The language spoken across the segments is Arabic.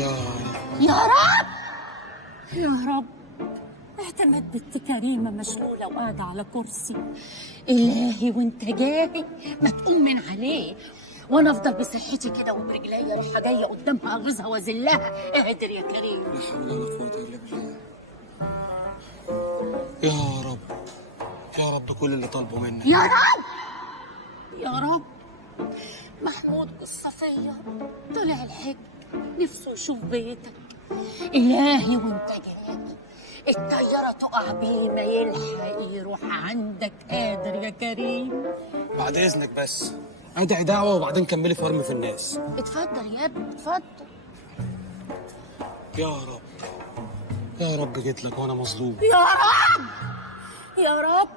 يا رب يا رب يا رب. اعتمد بنت كريمة مشلولة وقاعدة على كرسي. إلهي وانت جاي ما تقوم من عليه، وانا افضل بصحتي كده وبرجليا رايحه جايه قدامها اغيظها واذلها. اقدر يا كريم. لا حول ولا قوة الا بالله. يا رب يا رب، كل اللي طالبه منك. يا رب يا رب. محمود قصفية طلع الحج، نفسه يشوف بيتك. إلهي وانت جاي الطيارة تقع بيه ما يلحق يروح عندك. قادر يا كريم. بعد اذنك بس ادعي دعوه وبعدين كملي فرم في الناس. اتفضل يا ابني اتفضل. يا رب يا رب، جيت لك وانا مظلوم. يا رب يا رب.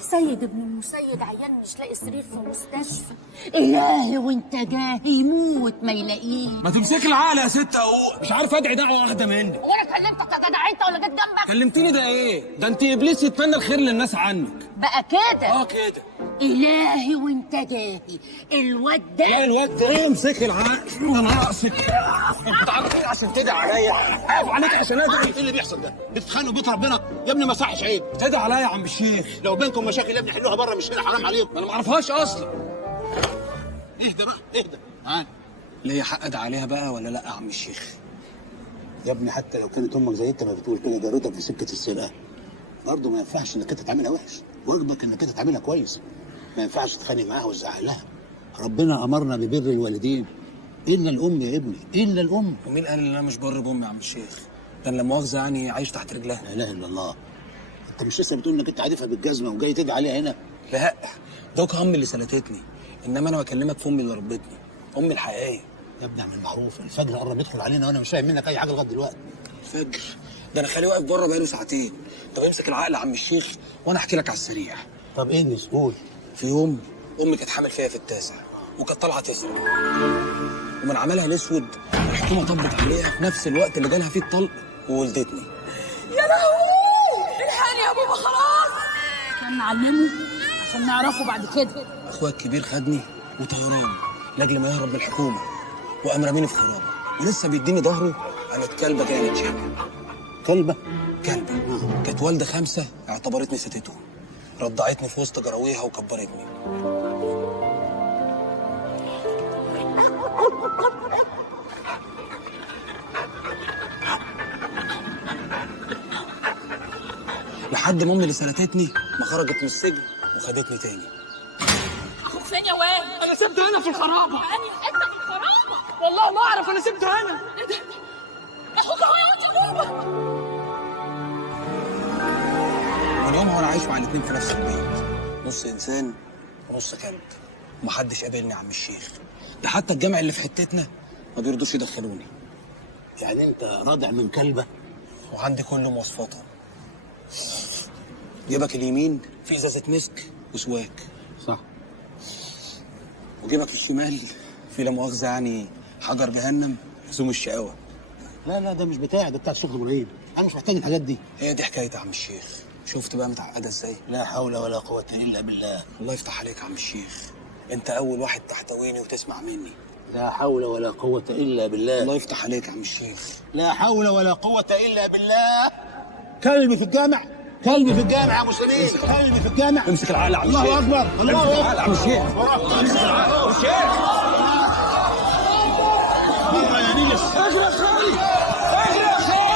سيد ابن المسيد عيان مش لاقي سرير في مستشفى. إلهي وانت جاي يموت ما يلاقيه. ما تمسكي العقل يا ست اهو، مش عارف ادعي دعوه واحده منك. هو انا كلمتك يا جدع انت ولا جيت جنبك؟ كلمتني ده ايه؟ ده انت ابليس يتمنى الخير للناس عنك. بقى كده؟ كده. إلهي وانت جاي الواد ده. لا الواد ده ايه؟ امسكي العقل. انا ناقصك بتعرفي ايه عشان تدعي عليا؟ عيب عليك عشان ادعي. ايه اللي بيحصل ده؟ بتتخانقوا بيت ربنا يا ابني، ما صحش عيب. تدعي عليا يا عم الشيخ. لو بينكم مشاكل يا ابني حلوها بره، مش هنا. حرام عليكم، انا ما اعرفهاش اصلا. اهدى بقى اهدى. ليا حق ادعي عليها بقى ولا لا يا عم الشيخ؟ يا ابني حتى لو كانت امك زي انت ما بتقول كده جرتك في سكه السرقه، برضه ما ينفعش انك انت تعملها وحش. واجبك انك انت تعملها كويس. ما ينفعش تتخانق معاها وتزعق لها. ربنا امرنا ببر الوالدين الا الام يا ابني، الا الام. ومين قال ان انا مش بر بامي يا عم الشيخ؟ ده انا لا مؤاخذه يعني عايش تحت رجلها. لا اله الا الله. انت مش لسه بتقول انك انت عارفها بالجزمه وجاي تدعي عليها هنا؟ لا، دوك امي اللي سلتتني، انما انا بكلمك في امي اللي ربتني، امي الحقيقيه. يا ابني اعمل معروف، الفجر قرب يدخل علينا وانا مش فاهم منك اي حاجه لغايه دلوقتي. الفجر؟ ده انا خالي واقف بره بقاله ساعتين. طب امسك العقل يا عم الشيخ وانا احكي لك على السريع. طب انجز قول. في يوم امي كانت حامل فيا في التاسع وكانت طالعه تسرق، ومن عملها الاسود الحكومه طبت عليها في نفس الوقت اللي جالها فيه الطلق وولدتني. يا لهوي الحقني يا بابا خلاص. كان نعلمه عشان نعرفه بعد كده. اخويا الكبير خدني وطيران لاجل ما يهرب من الحكومه، وقام راميني في خرابه ولسه بيديني ظهره. قامت كلبه كانت شاكه. كلبه؟ كلبه كانت والده 5 اعتبرتني ستته، رضعتني في وسط جراويها وكبرتني. لحد ما امي اللي سلتتني ما خرجت من السجن وخدتني تاني. اخوك فين يا واد؟ انا سبته هنا في الخرابه. اني حته في الخرابه؟ والله ما اعرف، انا سبته هنا. ايه ده؟ اخوك اهو يا بابا. من يومها وانا عايش مع الاتنين في نفس البيت، نص انسان ونص كلب. ومحدش قابلني يا عم الشيخ، ده حتى الجامع اللي في حتتنا ما بيرضوش يدخلوني. يعني انت رادع من كلبه؟ وعندي كل مواصفاتها. جيبك اليمين في ازازه مسك وسواك، صح. وجيبك الشمال في لا مؤاخذه يعني حجر جهنم هزوم الشقاوه. لا لا، ده مش بتاعي، ده بتاع الشيخ ابراهيم. انا مش محتاج الحاجات دي. هي دي حكايتي يا عم الشيخ. شفت بقى متعقده ازاي؟ لا حول ولا قوه الا بالله. الله يفتح عليك يا عم الشيخ، انت اول واحد تحتويني وتسمع مني. لا حول ولا قوه الا بالله. الله يفتح عليك يا عم الشيخ. لا حول ولا قوه الا بالله. كلب في الجامع، كلب في الجامع يا مسلمين، كلب في الجامع. امسك العقل يا عم الشيخ. الله اكبر، الله اكبر. امسك العقل يا عم الشيخ. امسك العقل يا عم الشيخ. يا نيس اجري يا خالي، اجري يا خالي.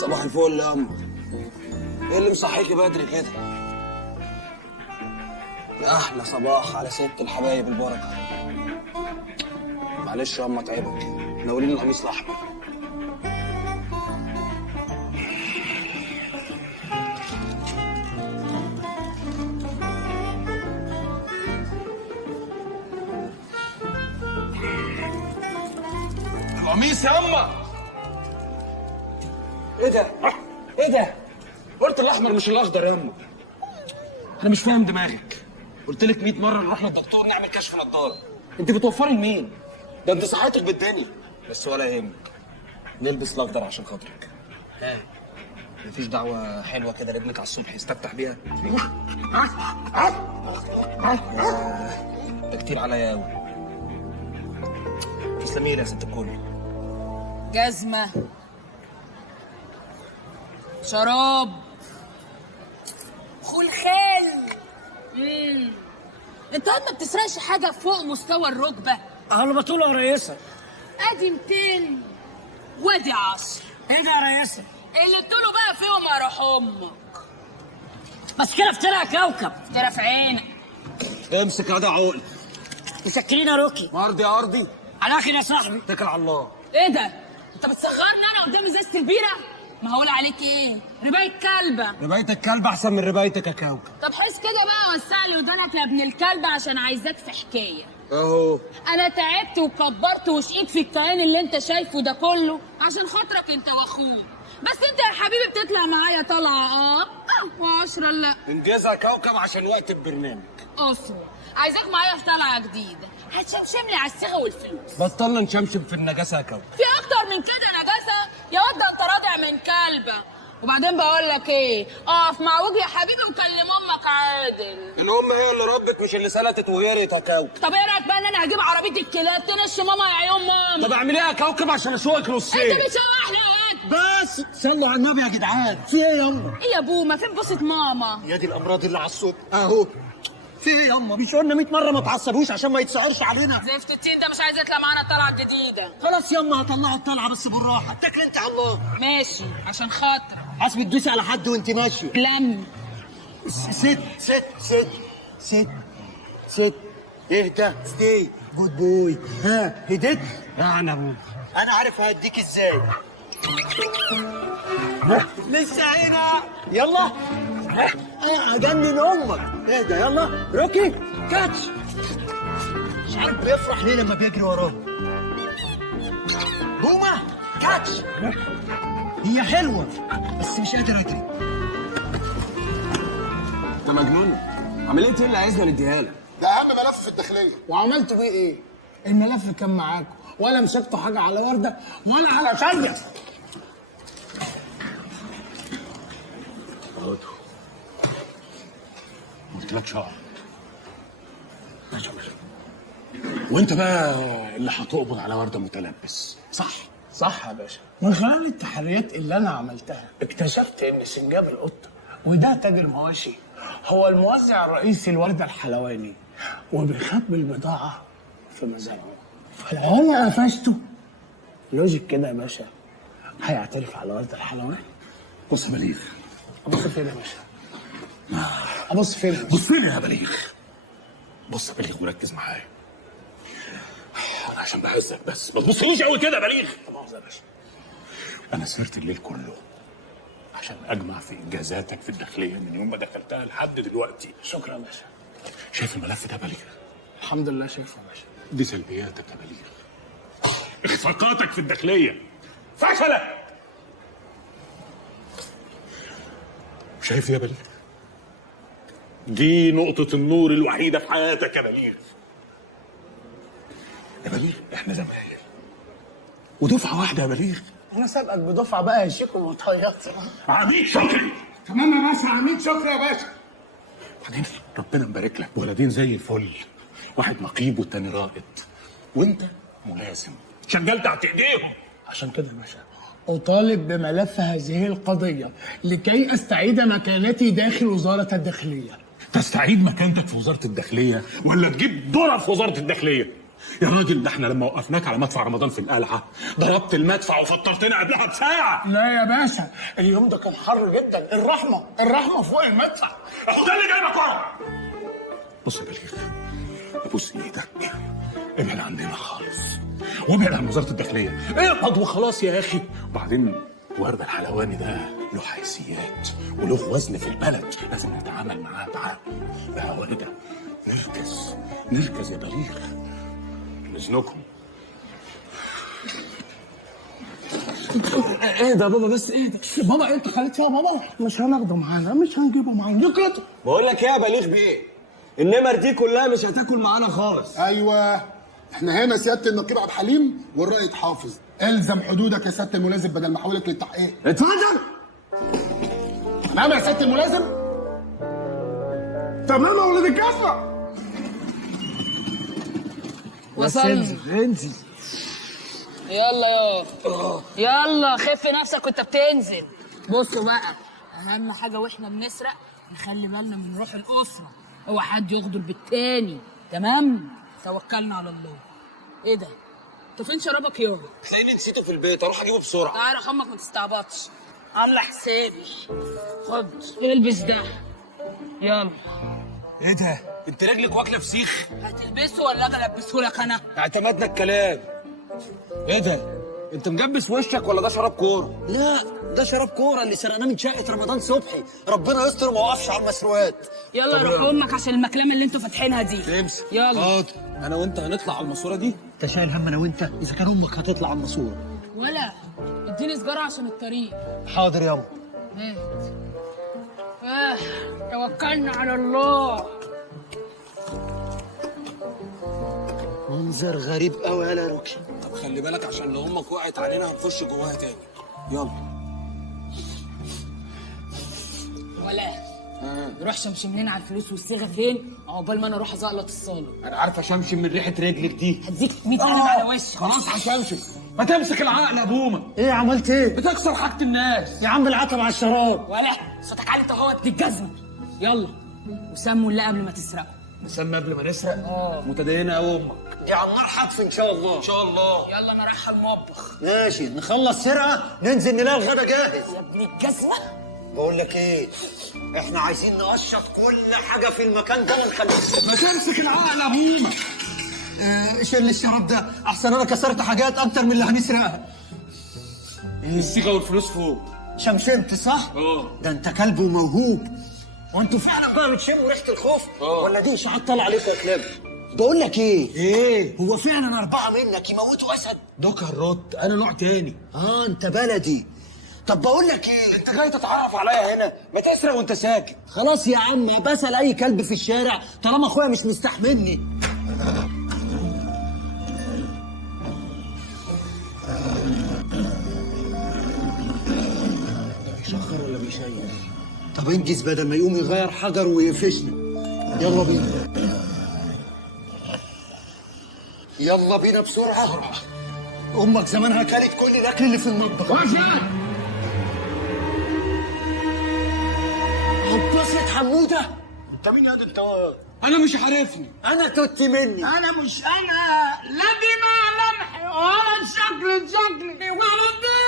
صباح الفل يا أما. ايه اللي مصحيكي بدري كده؟ يا احلى صباح على ست الحبايب البركه. معلش يا أما تعبك، ناولين القميص الاحمر. القميص يا أما. ايه ده؟ ايه ده؟ قلت الاحمر مش الاخضر يا أما. انا مش فاهم دماغك. قلت لك 100 مره نروح للدكتور نعمل كشف نضاره. انت بتوفري لمين؟ ده انت صحتك بالدنيا. بس ولا يهمك، نلبس الاخضر عشان خاطرك. ها، مفيش دعوه حلوه كده رجلك على الصبح يستفتح بيها؟ ده كتير عليا قوي. تسلمي لي يا ست الكل. جزمة، شراب، خلخال. انت ما بتسرقش حاجة فوق مستوى الركبة؟ اهلا بطولة يا ريسة. ادي 200 وادي 10. ايه ده يا ريسة؟ اللي بتقوله بقى فيهم اروح امك. بس كده افترع كوكب. ترى في عينك. امسك هذا عقل. مسكرين يا روكي. ارضي يا ارضي. على اخر يا صاحبي. اتكل على الله. ايه ده؟ انت بتصغرني انا قدام ازازة البيرة؟ ما هقول عليك ايه؟ رباية كلبة. رباية الكلب احسن من ربايتك يا كوكب. طب حس كده بقى وسع لي ودانك يا ابن الكلب عشان عايزاك في حكاية. اهو. انا تعبت وكبرت وشقيت في الكيان اللي انت شايفه ده كله عشان خاطرك انت واخوك. بس انت يا حبيبي بتطلع معايا طلعه و10 لا. انجزها كوكب عشان وقت البرنامج. اصلا عايزاك معايا في طلعه جديده هتشمشم لي على الصيغه والفلوس. بطلنا نشمشم في النجاسه يا كوكب. في اكتر من كده نجاسه يا واد؟ ده انت رادع من كلبه. وبعدين بقول لك ايه، اقف مع وجهي يا حبيبي وكلم امك عادل. الام هي اللي ربت مش اللي سلتت وغيرت يا كوكب. طب ايه رايك بقى ان انا هجيب عربيه الكلاب تنش ماما يا عيون ماما؟ طب اعمل ايه يا كوكب عشان اشوقك نصين؟ انت بتشوحني يا واد. بس صلوا على النبي يا جدعان، في ايه ياما؟ ايه يا بوما فين بوسه ماما؟ يا دي الامراض اللي على الصوت اهو. في ايه ياما؟ مش قلنا 100 مره ما تعصبوش عشان ما يتسعرش علينا؟ زفت التين ده مش عايز يطلع معانا الطلعه الجديده. خلاص ياما هطلعوا الطلعه بس بالراحه، اتكل انت على الله. ماشي عشان خاطر. حسبي تدوسي على حد وانت ماشيه. لم ست ست ست ست ست اهدى ستي جود بوي. ها هديت؟ انا ابوك. انا عارف هديك ازاي. لسه هنا. يلا اجنن امك. اهدى يلا. روكي كاتش. مش عارف بيفرح ليه لما بيجري وراه. بوما كاتش. هي حلوه بس مش قادر اجري. انت مجنون. عمليه ايه اللي عايزنا نديها لك؟ ده اهم ملف في الداخليه. وعملتوا بيه ايه؟ الملف كان معاكم ولا مسكتوا حاجة على وردة ولا على شيء. قلت لك شعر. وانت بقى اللي هتقبض على ورده متلبس، صح؟ صح يا باشا. من خلال التحريات اللي انا عملتها اكتشفت ان سنجاب القطة وده تاجر مواشي هو الموزع الرئيسي لوردة الحلواني وبيخبي البضاعة في مزارعه. فلو انا قفشته لوجيك كده يا باشا هيعترف على وردة الحلواني. بص يا بليغ. ابص فين يا باشا؟ ابص فين؟ بص فين يا بليغ؟ بص يا بليغ وركز معايا. انا عشان بعزك بس ما تبصليش قوي كده يا بليغ. مؤاخذة يا باشا. انا سهرت الليل كله عشان اجمع في انجازاتك في الداخليه من يوم ما دخلتها لحد دلوقتي. شكرا يا باشا. شايف الملف ده يا بليغ؟ الحمد لله شايفه يا باشا. دي سلبياتك يا بليغ. اخفاقاتك في الداخليه. فشلك. شايف يا بليغ؟ دي نقطة النور الوحيدة في حياتك يا بليغ. يا بليغ احنا زمايل ودفعة واحدة يا بليغ. انا سابقك بدفعه بقى يا شيكو ومطيط. عميد شكري. تمام يا باشا. عميد شكري يا باشا. بعدين ربنا مبارك لك ولدين زي الفل، واحد نقيب والتاني رائد، وانت ملازم شغال تحت ايديهم. عشان كده يا باشا أطالب بملف هذه القضية لكي أستعيد مكانتي داخل وزارة الداخلية. تستعيد مكانتك في وزارة الداخلية ولا تجيب دورة في وزارة الداخلية؟ يا راجل ده احنا لما وقفناك على مدفع رمضان في القلعه ضربت المدفع وفطرتنا قبلها بساعه. لا يا باشا، اليوم ده كان حر جدا. الرحمه فوق المدفع. اهو ده اللي جايبك ورا. بص يا بليغ، بص ايدك، ابعد عننا خالص وابعد عن وزاره الداخليه، اقبض وخلاص يا اخي. وبعدين ورده الحلواني ده له حيثيات وله وزن في البلد، لازم نتعامل معاه بعقل. بقى ورده نركز يا بليغ، اذنكم. ايه ده بابا؟ بس ايه ده بابا؟ انت خليت فيها بابا. مش هناخده معانا، مش هنجيبه معانا ليه كده؟ بقول لك ايه يا بليغ بيه، النمر دي كلها مش هتاكل معانا خالص. ايوه، احنا هنا سياده النقيب عبد الحليم والرائد حافظ. الزم حدودك يا سياده الملازم بدل ما احولك للتحقيق. اتفضل. نعم يا سياده الملازم. تمام يا ولد الكفه. وصلنا. انزل. يلا يلا خف نفسك وانت بتنزل. بصوا بقى، اهم حاجه واحنا بنسرق نخلي بالنا من روح الاسره، هو حد يغدر بالتاني. تمام، توكلنا على الله. ايه ده؟ انت فين شرابك يابا؟ تلاقيني نسيته في البيت، اروح اجيبه بسرعه. تعالى امك ما تستعبطش، على حسابي. خد البس ده، يلا. ايه ده؟ انت رجلك واكله فسيخ؟ هتلبسه ولا اجي البسه لك انا؟ اعتمدنا الكلام. ايه ده؟ انت مجبس وشك ولا ده شراب كوره؟ لا، ده شراب كوره اللي سرقناه من شقه رمضان صبحي، ربنا يستر وما وقفش على المسروقات. يلا روح امك عشان المكلمه اللي انتوا فاتحينها دي. امسك. يلا. حاضر. انا وانت هنطلع على الماسوره دي؟ انت شايل هم انا وانت؟ اذا كان امك هتطلع على الماسوره. ولا اديني سجاره عشان الطريق. حاضر يابا. توكلنا على الله. منظر غريب قوي يا روكي. طب خلي بالك عشان لو امك وقعت علينا هنخش جواها تاني. يلا. ولا روح شمشم لنا على الفلوس والصيغه فين عقبال ما انا اروح ازقلط الصاله. انا عارفه شمشم من ريحه رجلك دي. هديك 100 قلم على وشك. خلاص هشمشم. ما تمسك العقل يا بومه. ايه عملت ايه؟ بتكسر حاجه الناس يا عم. العتب على الشراب. ولا صوتك عالي انت هو ابن الجزمه. يلا وسموا الله قبل ما تسرقوا. نسمي قبل ما نسرق؟ متدينه قوي امك. دي على النار حتف ان شاء الله. ان شاء الله. يلا انا رايحه المطبخ. ماشي، نخلص سرقه ننزل نلاقي الغدا جاهز. يا ابن الجزمه. بقول لك ايه، احنا عايزين نقشط كل حاجه في المكان ده ونخليه. ما تمسك العقل يا بومه. شيل الشراب ده احسن، انا كسرت حاجات اكتر من اللي هنسرقها. الصيغه والفلوس فوق. شمشمت صح؟ ده انت كلب وموهوب. وانتوا فعلا بقى بتشموا ريحه الخوف؟ ولا دي اشاعات طالعه عليكم يا كلاب؟ بقول لك ايه؟ هو فعلا 4 منك يموتوا اسد؟ ده كروت، انا نوع تاني. انت بلدي. طب بقول لك ايه، انت جاي تتعرف عليا هنا؟ ما تسرق وانت ساكت. خلاص يا عم بسأل اي كلب في الشارع طالما اخويا مش مستحملني. بيشخر ولا بيشيل؟ طب انجز بدل ما يقوم يغير حجر ويقفشنا. يلا بينا. يلا بينا بسرعة. امك زمانها كلت كل الاكل اللي في المطبخ. عباسة حمودة. انت مين يا انت؟ انا مش عارفني. انا كنت مني. انا مش انا، لا دي ملامحي ولا شكلي ولا دي.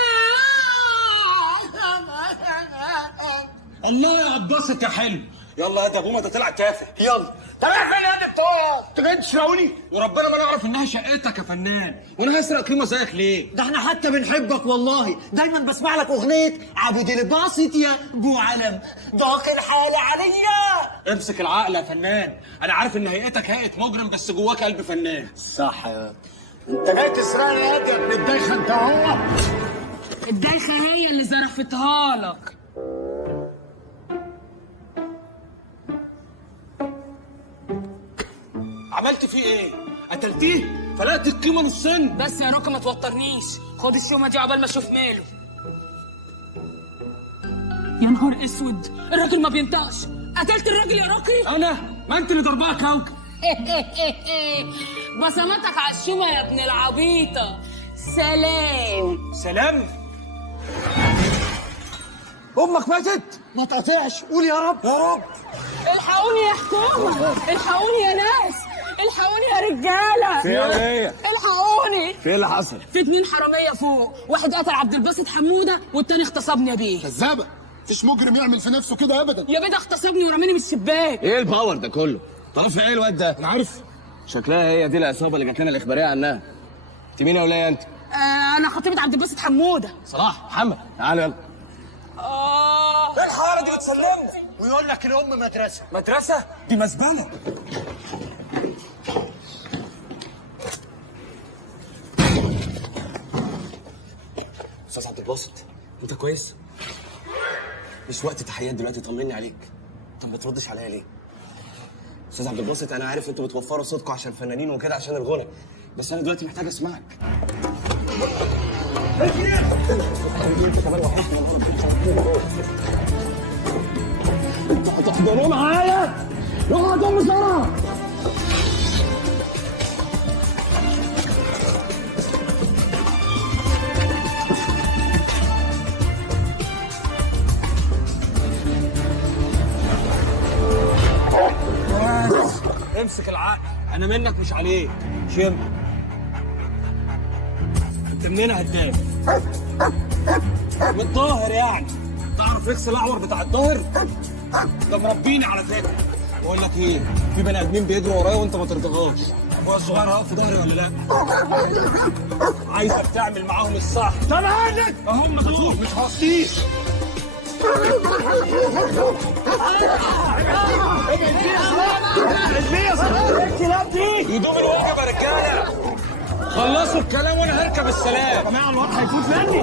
الله يا عباسة يا حلو. يلا يا ابو ما ده طلع تافه. يلا. طب فين يا انت؟ انت جاي تسرقوني؟ وربنا ما نعرف انها شقتك يا فنان، وانا هسرق قيمه زيك ليه؟ ده احنا حتى بنحبك والله، دايما بسمع لك اغنيه عبد الباسط يا ابو علم ضاق الحال عليا. امسك العقل يا فنان، انا عارف ان هيئتك هيئه مجرم بس جواك قلب فنان. صح يا انت جاي تسرقني يا ابن الدايخه انت هو. الدايخه هي اللي زرفتها لك. عملت فيه ايه؟ قتلتيه؟ فلقت القيمه نصين. بس يا روكا ما توترنيش، خد الشومه دي عقبال ما اشوف ماله. يا نهار اسود، الراجل ما بينطقش. قتلت الراجل يا روكي؟ انا؟ ما انت اللي ضربها كوكب. بصمتك على الشومه يا ابن العبيطه. سلام. سلام؟ امك ماتت؟ ما تقطعش، قول يا رب. يا رب الحقوني يا حكومه، الحقوني يا ناس، الحقوني يا رجاله. في ايه؟ الحقوني. في اللي حصل؟ في 2 حراميه فوق، واحد قتل عبد الباسط حموده والتاني اغتصبني بيه. كذابه، مفيش مجرم يعمل في نفسه كده ابدا. يا بيه ده اغتصبني ورماني من الشباك. ايه الباور ده كله؟ طرف ايه الواد ده؟ انا عارف. شكلها هي دي العصابه اللي جات لنا الاخباريه عنها. انت مين يا ولايه انت؟ انا خطيبه عبد الباسط حموده. صلاح محمد، تعالى يلا. ايه الحاره دي بتسلمنا ويقول لك الام مدرسه؟ مدرسه؟ دي مزبله. استاذ عبد الباسط، انت كويس؟ مش وقت تحيات دلوقتي، طمني عليك. انت ما بتردش عليا ليه؟ استاذ عبد الباسط، انا عارف انتوا بتوفروا صوتكم عشان فنانين وكده عشان الغنى، بس انا دلوقتي محتاج اسمعك. انتوا هتحضروا معايا؟ روحوا هاتوا بسرعه. امسك العقل، انا منك مش عليك. شم. انت منين يا هدام؟ من الظاهر يعني. تعرف ركس الاعور بتاع الظاهر؟ ده مربيني على فكره. بقول لك ايه، في بني ادمين بيجروا ورايا وانت ما ترضاهاش. ابويا الصغير هقف في ظهري ولا لا؟ عايزك تعمل معاهم الصح. تمام هم دول مش هوصيك. يدوم الواجب يا رجاله. خلصوا الكلام وانا هركب السلام. يا جماعه الواد هيفوت مني.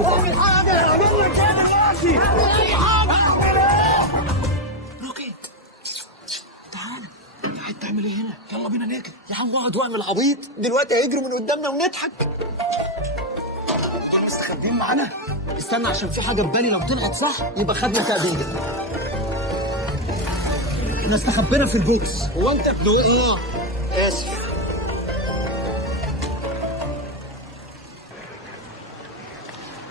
روكي تعالى، انت قاعد تعمل ايه هنا؟ يلا بينا نجري. يا عم اقعد واعمل عبيط، دلوقتي هيجروا من قدامنا ونضحك. دول مستخبيين معانا. استنى عشان في حاجه في بالي، لو طلعت صح يبقى خدنا تأبيده. احنا استخبينا في البوكس. هو انت ابن ايه؟ اسف.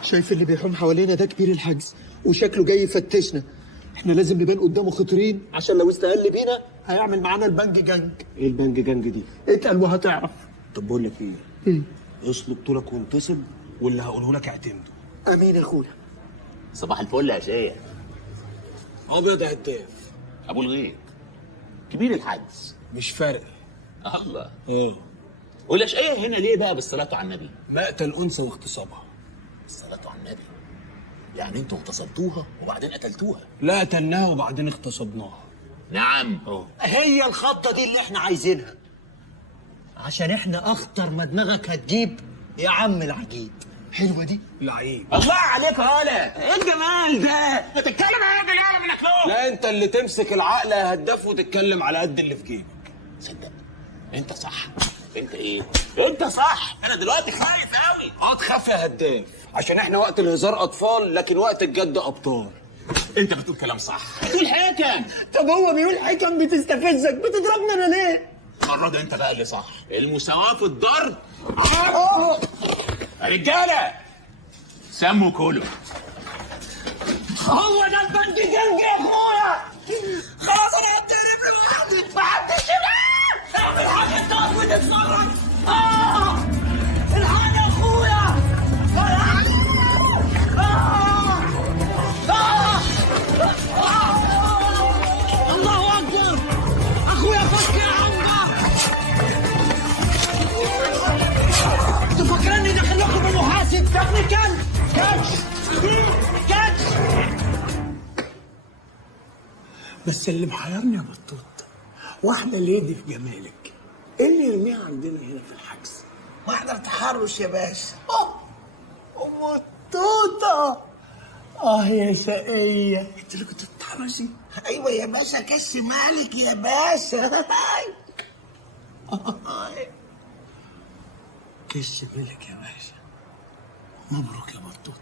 شايف اللي بيحوم حوالينا ده كبير الحجز وشكله جاي يفتشنا. احنا لازم نبان قدامه خطرين عشان لو استقل بينا هيعمل معانا البنج جنج. ايه البنج جنج دي؟ اتقل وهتعرف. طب بقول لك ايه؟ اصلب طولك وانتصب، واللي هقوله لك اعتمده. امين يا اخويا. صباح الفل يا شيخ. ابيض يا هداف. ابو الغيط كبير الحجز. مش فارق. الله. والاشقيه هنا ليه بقى بالصلاه على النبي؟ مقتل انثى واغتصابها. الصلاه على النبي، يعني انتوا اغتصبتوها وبعدين قتلتوها؟ لا، قتلناها وبعدين اغتصبناها. نعم. هي الخطه دي اللي احنا عايزينها، عشان احنا اخطر ما دماغك هتجيب يا عم العجيب. حلوه دي. لعيب. الله عليك يا ولد، ايه الجمال ده؟ بتتكلم على قد اللي منك لو. لا، انت اللي تمسك العقل يا هداف وتتكلم على قد اللي في جيبك. صدق انت صح. انت ايه؟ انت صح. انا دلوقتي خايف قوي. تخاف يا هداف، عشان احنا وقت الهزار اطفال لكن وقت الجد ابطال. انت بتقول كلام صح. بتقول حكم. طب هو بيقول حكم بتستفزك، بتضربنا انا ليه؟ المره ده انت بقى اللي صح. المساواه في الضرب. يا رجاله سموا كله. هو ده البنج جنج يا اخويا. خلاص انا هتقرب لوحدي، محدش يبقى اعمل حاجه تقف وتتفرج. الحقني يا اخويا. الله اكبر. اخويا فك يا عنبر. انتوا فاكريني داخل لكم بالمحاسب؟ يا ابن الكلب. كاتش كاتش. بس اللي محيرني يا بطوط، واحدة ليدي في جمالك، ايه اللي يرميها عندنا هنا في الحجز؟ محضر تحرش يا باشا. ام التوته. يا شقية، انت اللي كنت بتتحرشي؟ ايوه يا باشا، كش مالك يا باشا. كش ملك يا باشا. مبروك يا بطوط،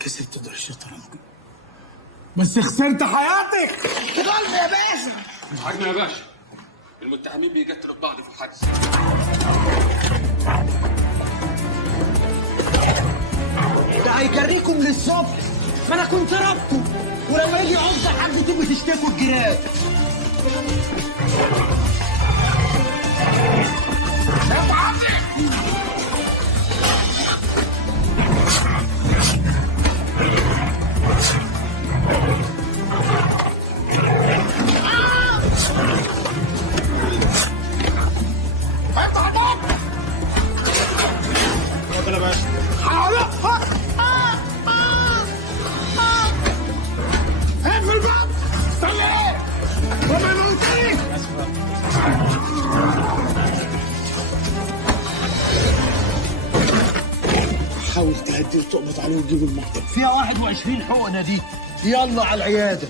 كسبت دور الشطرنج بس خسرت حياتك. ضرب يا باشا. حاجنا يا باشا، المتهمين بيقتلوا بعض في الحجز. ده هيجريكم للصبح، ما انا كنت ربطه، ولما يجي عمده حد تيجوا تشتكوا الجيران. اقفل الباب. استنى ايه؟ وما يموتني. حاول تهدي وتقبض عليه وتجيب المحضر. فيها 21 حقنه دي. يلا على العياده.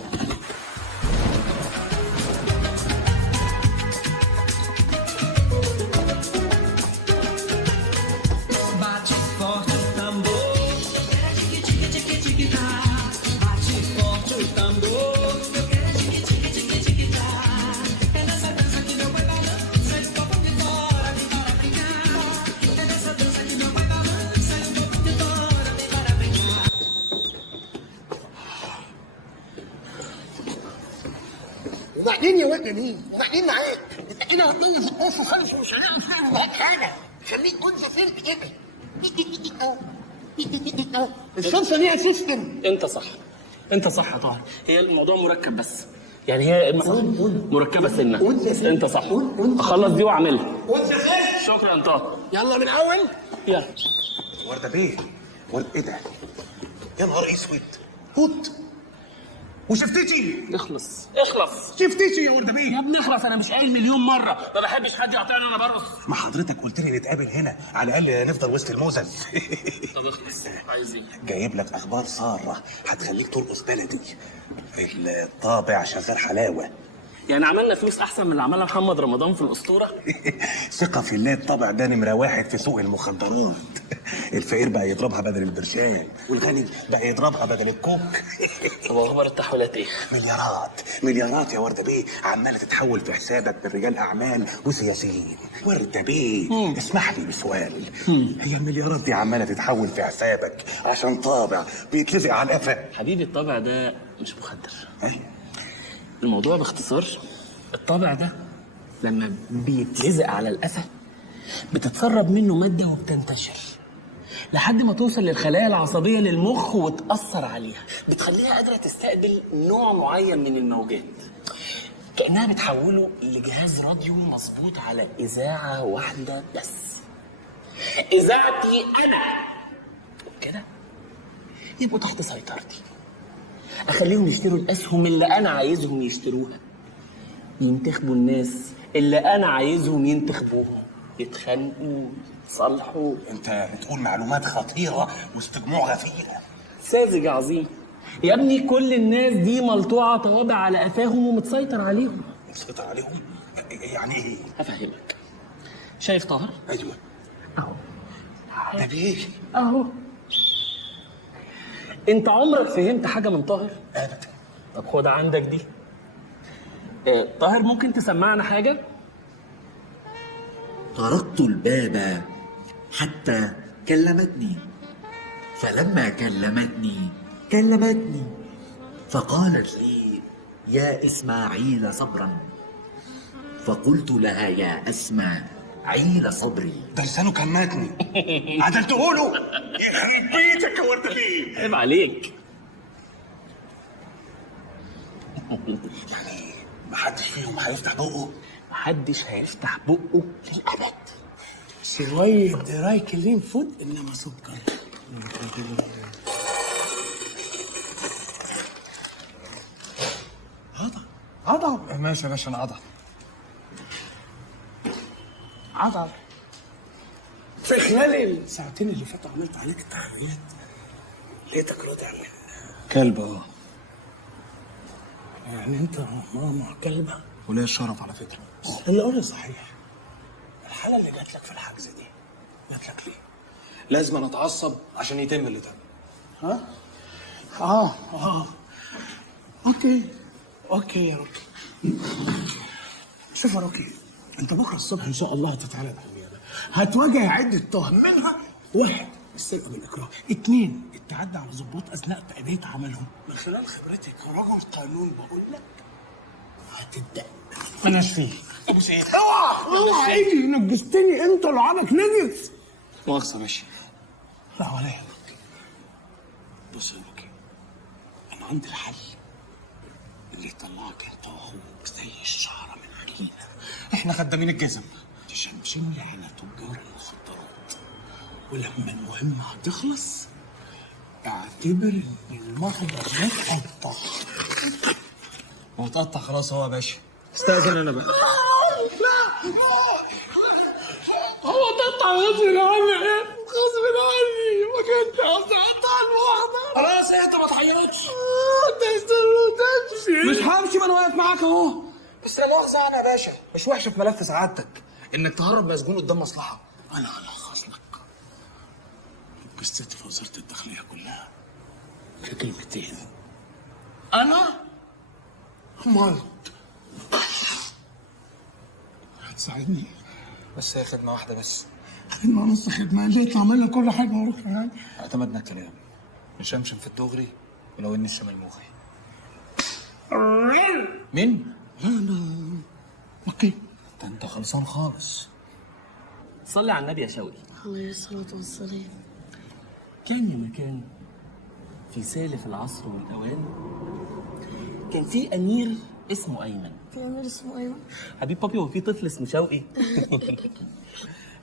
وبعدين يا واد مين؟ وبعدين معاك؟ انت كده هتطلع في القصه خالص ومش هنعرف نعمل معاك حاجه. خليك انثى فين كده. الشمسه ليها سيستم. انت صح، انت صح يا طاهر. هي الموضوع مركب بس، يعني هي مركبه سنه. انت صح. اخلص دي واعملها. شكرا طاهر. يلا من اول. يلا. ورده بيه، ورده ايه ده؟ يا نهار اسود، هوت وشفتيتي. اخلص. شفتيتي يا ورده بيه. يا ابني اخلص، انا مش قايل مليون مره ما بحبش حد يقاطعني وانا برقص. ما حضرتك قلت لي نتقابل هنا على الاقل نفضل وسط الموزن. طب اخلص. عايز ايه؟ جايب لك اخبار ساره هتخليك ترقص بلدي. الطابع شغال حلاوه. يعني عملنا فلوس احسن من اللي عملها محمد رمضان في الاسطوره. ثقة في الله، الطبع ده نمرة واحد في سوق المخدرات. الفقير بقى يضربها بدل البرشام، والغني بقى يضربها بدل الكوك. طب اخبار التحويلات ايه؟ مليارات يا وردة بيه عمالة تتحول في حسابك من رجال أعمال وسياسيين. وردة بيه اسمح لي بسؤال. هي المليارات دي عمالة تتحول في حسابك عشان طابع بيتلزق على القفا؟ حبيبي الطابع ده مش مخدر. الموضوع باختصار، الطابع ده لما بيتلزق على القفا بتتسرب منه مادة وبتنتشر لحد ما توصل للخلايا العصبية للمخ وتأثر عليها، بتخليها قادرة تستقبل نوع معين من الموجات، كأنها بتحوله لجهاز راديو مظبوط على إذاعة واحدة بس. إذاعتي أنا كده يبقوا تحت سيطرتي، اخليهم يشتروا الاسهم اللي انا عايزهم يشتروها، ينتخبوا الناس اللي انا عايزهم ينتخبوهم، يتخانقوا يتصالحوا. انت بتقول معلومات خطيرة واستجموع غفير. ساذج عظيم يا ابني. كل الناس دي ملطوعه طوابع على قفاهم ومتسيطر عليهم. مسيطر عليهم؟ يعني ايه؟ هفهمك. شايف طاهر؟ ايوه. اهو. ده بيه؟ اهو. انت عمرك فهمت حاجه من طاهر؟ ابدا. طب خد عندك دي. طاهر ممكن تسمعنا حاجه؟ طرقت الباب حتى كلمتني، فلما كلمتني فقالت لي يا إسماعيل صبرا، فقلت لها يا إسماعيل صبري. ده لسانه كان ماتني. عدلته له. يخرب بيتك يا ورده بيه. عيب عليك. يعني محدش فيهم هيفتح بقه؟ محدش هيفتح بقه للأبد. شوية دراي كلين فود إنما سكر. عضب. ماشي يا باشا، انا عضب. في خلال الساعتين اللي فاتوا عملت عليك تحريات، لقيتك راضي عن كلب. يعني انت ماما كلبه وليه الشرف على فكره. اللي قولي صحيح. الحاله اللي جات لك في الحجز دي جات لك ليه؟ لازم أنا اتعصب عشان يتم اللي تم. ها؟ اوكي يا روكي. شوف يا روكي، انت بكره الصبح ان شاء الله هتتعرض على النيابه، هتواجه عده تهم، منها 1 السرقه بالاكراه، 2 التعدي على ضباط اثناء تاديه عملهم. من خلال خبرتك كرجل قانون بقول لك هتتدق. مالناش فيه. ابوس ايه؟ اوعى ايدي، نجستني انت لعابك نجس. مؤاخذة ماشي. لا ولا يهمك. بص يا روكي، انا عندي الحل اللي يطلعك انت واخوك زي الشعره من عجينه. احنا خدامين الجزم. تشمشم لي على تجار المخدرات ولما المهمة هتخلص اعتبر ان المخبر متقطع. متقطع خلاص هو يا باشا. استاذن انا بقى. هو تقطع غصب عني، غصب عني، ما كنت هتقطع المخبر. خلاص انت ما تعيطش. تستنى وتمشي. مش همشي، ما انا واقف معاك اهو. بس لا مؤاخذة انا يا باشا، مش وحشه في ملف سعادتك انك تهرب مسجون قدام مصلحه. انا هلخص لك قصتي في وزارة الداخلية كلها في كلمتين. انا مرض. هتساعدني؟ بس هي خدمه واحده بس. خدمة نص خدمة، ليه تعمل لي كل حاجة وراك يعني؟ اعتمدنا الكلام، نشمشم في الدغري ولو ان الشميموخي. مين؟ لا لا اوكي. ده انت خلصان خالص. صلي على النبي يا شوقي. عليه الصلاة والسلام. كان يا مكان في سالف العصر والأوان كان في أمير اسمه أيمن. في أمير اسمه أيمن؟ حبيب بابي، هو في طفل اسمه شوقي؟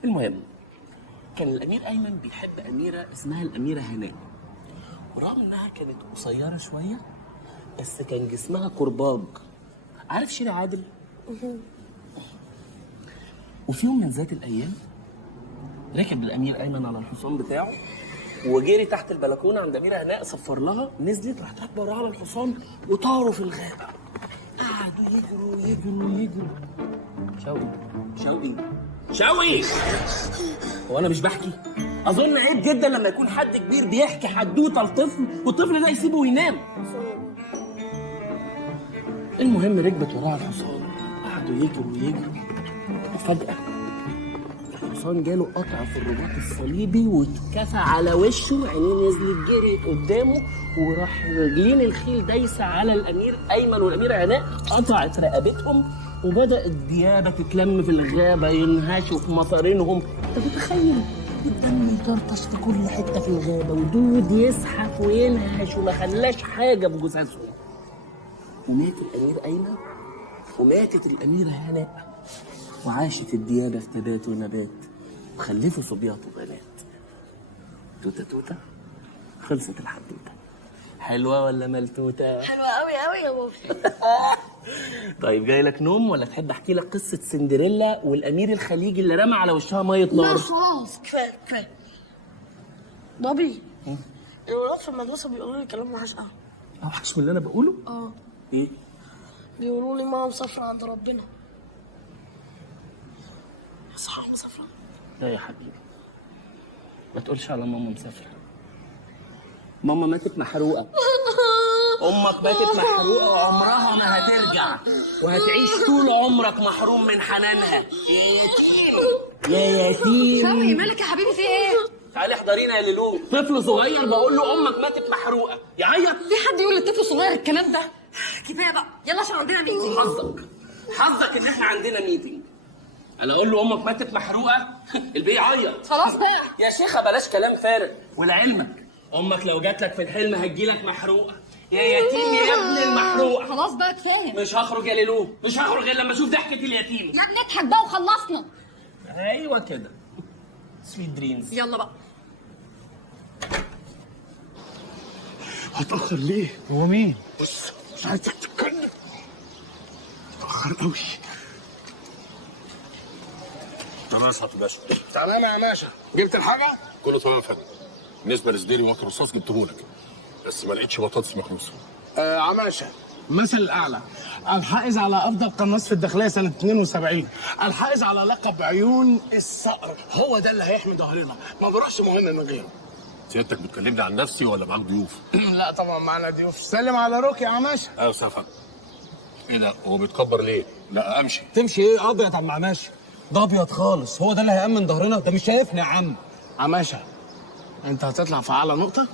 المهم، كان الأمير أيمن بيحب أميرة اسمها الأميرة هناء، ورغم إنها كانت قصيرة شوية بس كان جسمها كرباج. عارف شيري عادل؟ وفي يوم من ذات الأيام ركب الأمير أيمن على الحصان بتاعه وجري تحت البلكونة عند أميرة هناء، صفر لها، نزلت راحت راكبة وراها على الحصان وطاروا في الغابة. قعدوا يجروا. شوقي هو أنا مش بحكي؟ أظن عيب جدا لما يكون حد كبير بيحكي حدوتة لطفل والطفل ده يسيبه وينام. المهم ركبت وراها الحصان، قعدوا يجروا وفجأة الحصان جاله قطع في الرباط الصليبي واتكفى على وشه، عينيه نزلت جريت قدامه وراح رجلين الخيل دايسه على الامير ايمن والاميره هناء، قطعت رقبتهم وبدات الديابه تتلم في الغابه ينهشوا في مصارينهم. انت متخيل؟ الدم يطرطش في كل حته في الغابه ودود يزحف وينهش وما خلاش حاجه في جثثهم. ومات الامير ايمن وماتت الاميره هناء وعاشت الديابه في تبات ونبات وخلفوا صبيات وبنات. توتة خلصت الحدوته. حلوه ولا ملتوته؟ حلوة أوي أوي يا بابي. طيب جاي لك نوم ولا تحب احكي لك قصه سندريلا والامير الخليجي اللي رمى على وشها ميه نار؟ لا خلاص كفاية. بابي، الولاد في المدرسة بيقولوا لي كلام وحش أوي. اوحش من اللي انا بقوله؟ ايه؟ بيقولوا لي ماما مسافرة عند ربنا. صحيح مسافرة؟ لا يا حبيبي، ما تقولش على ماما مسافرة. ماما ماتت محروقة. أمك ماتت محروقة وعمرها ما هترجع، وهتعيش طول عمرك محروم من حنانها. يا يتيم. شوقي مالك يا حبيبي، في إيه؟ تعالي احضرينا يا ليلو. طفل صغير بقول له أمك ماتت محروقة يعيط. في حد يقول للطفل صغير الكلام ده؟ كفاية بقى، يلا عشان عندنا ميتنج. حظك إن إحنا عندنا ميتنج. انا اقول له امك ماتت محروقه البيه يعيط. خلاص بقى يا شيخه بلاش كلام فارغ. ولعلمك امك لو جات لك في الحلم هتجيلك محروقه. يا يتيم يا ابن المحروقه. خلاص بقى كفايه. مش هخرج يا ليلو، مش هخرج غير لما اشوف ضحكه اليتيم. يا ابني اضحك بقى وخلصنا. ايوه كده، سويت دريمز. يلا بقى. هتأخر ليه؟ هو مين؟ بص مش عايزك تتكلم. اتأخر قوي. تمام يا سعاده الباشا. تمام يا باشا، جبت الحاجة؟ كله تمام يا فندم. بالنسبه لسديري ومكر الرصاص جبتهولك، بس ما لقيتش بطاطس مخروسه. عماشة مثل الأعلى، الحائز على أفضل قناص في الداخلية سنة 72، الحائز على لقب عيون الصقر، هو ده اللي هيحمي ظهرنا، ما بروحش مهم من غيره. سيادتك بتكلمني عن نفسي ولا معاك ضيوف؟ لا طبعا معنا ضيوف. سلم على روكي يا عماشة. ايوه يا استاذ فندم. ايه ده؟ هو بيتكبر ليه؟ لا امشي. تمشي ايه ابيض يا عم عماشة؟ ده ابيض خالص، هو ده اللي هيأمن ظهرنا؟ ده مش شايفني يا عم. عماشة انت هتطلع في اعلى نقطة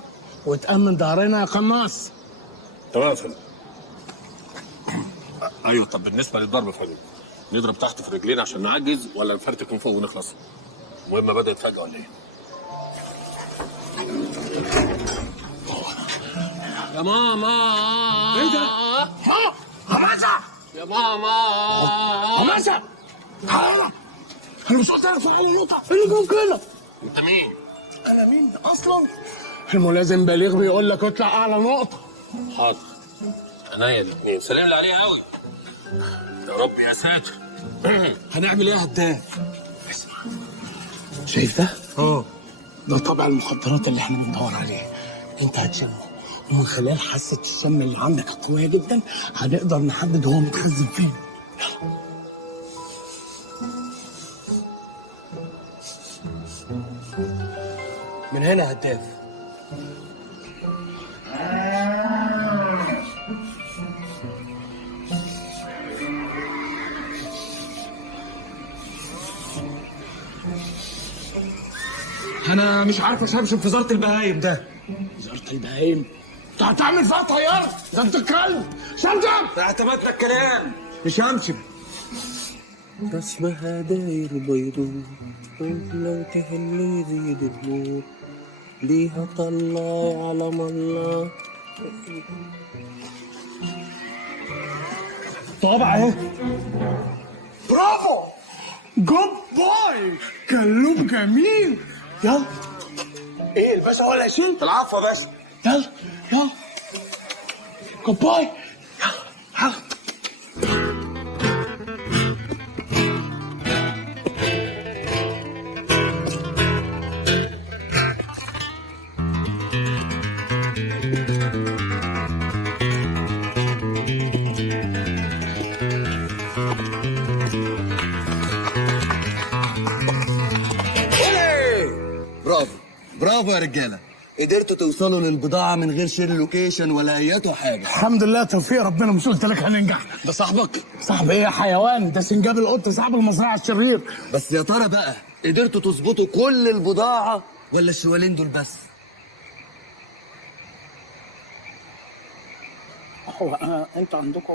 وتأمن ظهرنا يا قناص. تمام يا فندم. ايوه طب بالنسبه للضرب يا فندم، نضرب تحت في رجلينا عشان نعجز ولا نفرتك من فوق ونخلص؟ المهمه بدات فجاه ولا ايه؟ يا ماما. ايه ده؟ ها؟ عماشة يا ماما. عماشة تعالى، انا مش قلت لك في اعلى نقطة؟ اللي جوه كده. انت مين؟ انا مين اصلا؟ الملازم بليغ بيقول لك اطلع اعلى نقطه. حاضر، عينيا الاثنين، سلام لي عليها قوي. يا رب يا ساتر. هنعمل ايه يا هداف؟ اسمع، شايف ده؟ ده طبع المخدرات اللي احنا بندور عليه. انت هتشمه، ومن خلال حاسه الشم اللي عندك القويه جدا هنقدر نحدد هو متخزن فين. من هنا يا هداف. انا مش عارف اشمشم في وزاره البهايم ده. وزاره البهايم؟ انت هتعمل فيها طيار؟ ده انت كلب. شمشم، اعتمدت الكلام. مش همشم. اسمها داير بيضون، لو تهل يزيد النور، ليها طلع علم الله. طبعا اهي. برافو، جود بوي، كلوب جميل. يلا. ايه الباشا ولا شيء؟ العفو يا باشا. يلا يلا، جود بوي. يلا يلا. برافو برافو يا رجاله، قدرتوا توصلوا للبضاعه من غير شير لوكيشن ولا اياته حاجه. الحمد لله، توفيق ربنا. مش قلت لك هننجح؟ ده صاحبك؟ صاحب ايه يا حيوان؟ ده سنجاب القط، صاحب المزرعه الشرير. بس يا ترى بقى قدرتوا تظبطوا كل البضاعه ولا الشوالين دول بس؟ هو انت عندكم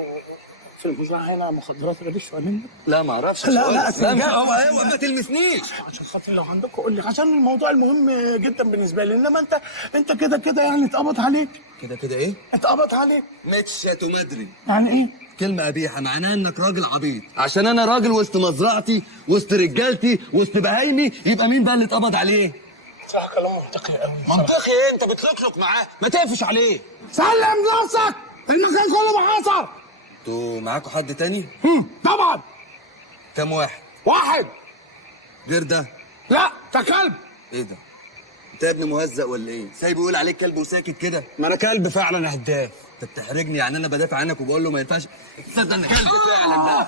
في المزرعه هنا مخدرات غير الشوالين؟ لا ما اعرفش. لا سنجاب. هو ما تلمسنيش. عشان خاطر لو عندكم قول لي، عشان الموضوع المهم جدا بالنسبه لي. انما انت كده كده يعني اتقبض عليك. كده كده ايه؟ اتقبض عليك. متشت ومدري. يعني ايه؟ كلمة قبيحة معناها انك راجل عبيط، عشان انا راجل وسط مزرعتي وسط رجالتي وسط بهايمي، يبقى مين بقى اللي اتقبض عليه؟ صح، كلام منطقي قوي. منطقي ايه؟ انت بتلقلق معاه، ما تقفش عليه. سلم نفسك، المكان كله محاصر. انتوا معاكوا حد تاني؟ طبعا. كام واحد؟ واحد. غير ده؟ لا، ده كلب. ايه ده؟ انت يا ابني مهزأ ولا ايه؟ سايبه يقول عليك كلب وساكت كده؟ ما انا كلب فعلا يا هداف. انت بتحرجني، يعني انا بدافع عنك وبقول له ما ينفعش. تصدق انا كلب فعلا بقى.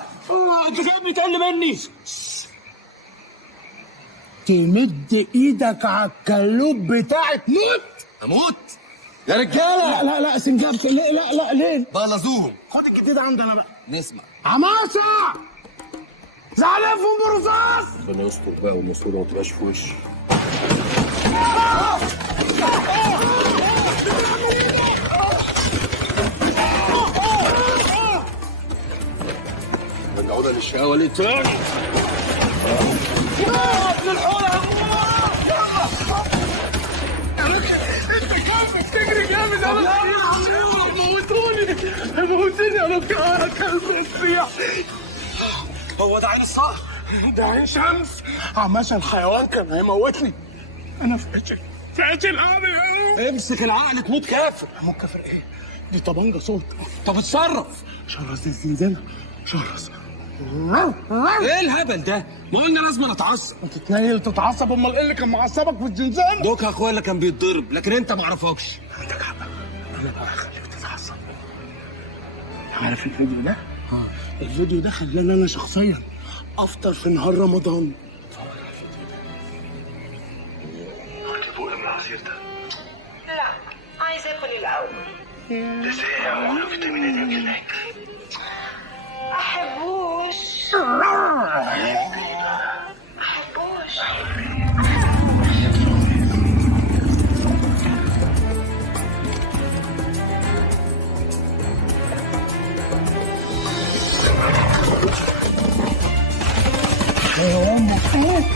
انت جايبني تقل مني. تمد ايدك على الكلوب بتاعك موت. اموت؟ يا رجاله. لا سنجاب. لا ليه؟ بلزوهم. خد الجديد عندنا بقى. نسمع. عماسة زعلانهم برصاص. ربنا يستر بقى والمسؤولة ما تبقاش في وشي. رجعونا للشقاوة ليه تاني؟ ابن الحورة انت كلب بتجري جامد. موتوني انا كلب الصيح. هو ده عين الصقر؟ ده عين شمس. عماشة الحيوان كان هيموتني. انا فاشل عامل ايه؟ امسك العقل تموت كافر. اموت كافر ايه؟ دي طبنجة صوت. طب اتصرف. شرس دي الزنزانة. شرس. ايه الهبل ده؟ ما قلنا لازم نتعصب. انت تنيل تتعصب، امال ايه اللي كان معصبك في الزنزانة؟ دوك اخويا اللي كان بيتضرب، لكن انت ما اعرفكش. عندك حق، انا بقى هخليك تتعصب. عارف الفيديو ده؟ الفيديو ده خلاني انا شخصيا افطر في نهار رمضان. اتفرج على الفيديو ده. هتجيبوا لي من العصير ده؟ لا، عايز اكل الاول. ده ساقع ولا فيتامينات يمكن هيك. احبوش. حيوان مخيف.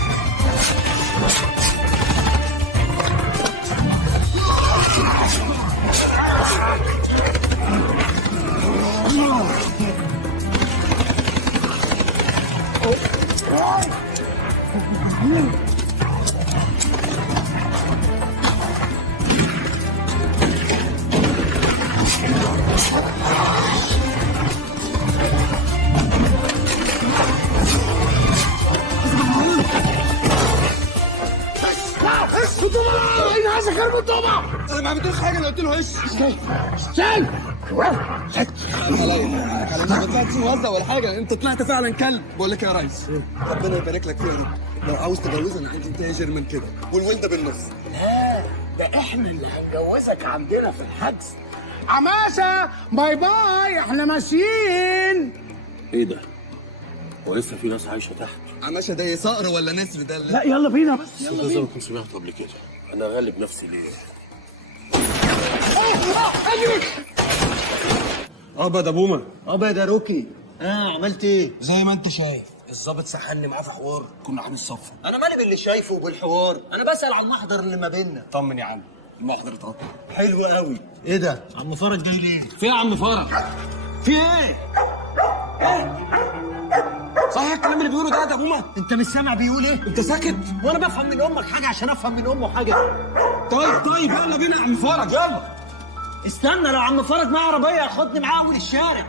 عايز خرب الطوبه. انا ما عملتلوش حاجه، انا قلت له هش. شال ما طلعتش موزع ولا حاجه، انت طلعت فعلا كلب. بقول لك يا ريس، ربنا يبارك لك فيها يا رب. لو عاوز تجوزها انا عندي تاجر من كده، والولده بالنص. لا ده احنا اللي هنجوزك عندنا في الحجز. عماسه باي باي، احنا ماشيين. ايه ده؟ هو لسه في ناس عايشه تحت؟ عماشه ده صقر ولا نسر ده؟ لا يلا بينا بس، يلا زي بينا. ما كنت سمعت قبل كده. انا غالب نفسي ليه؟ ابا ده بومه. ابا ده روكي. عملت ايه؟ زي ما انت شايف الظابط سحلني معاه في حوار كنا هنصفه. انا مالي باللي شايفه وبالحوار، انا بسال عن المحضر اللي ما بيننا. طمن يا عم، المحضر اتقطع. حلو قوي. ايه ده؟ عم فرج جاي ليه؟ في يا عم فرج؟ في ايه؟ صحيح الكلام اللي بيقوله ده ابوما؟ انت مش سامع بيقول ايه؟ انت ساكت؟ وانا بفهم من امك حاجه عشان افهم من امه حاجه. طيب يلا بينا يا عم فرج يلا. استنى، لو عم فرج معاه عربيه ياخدني معاه اول الشارع.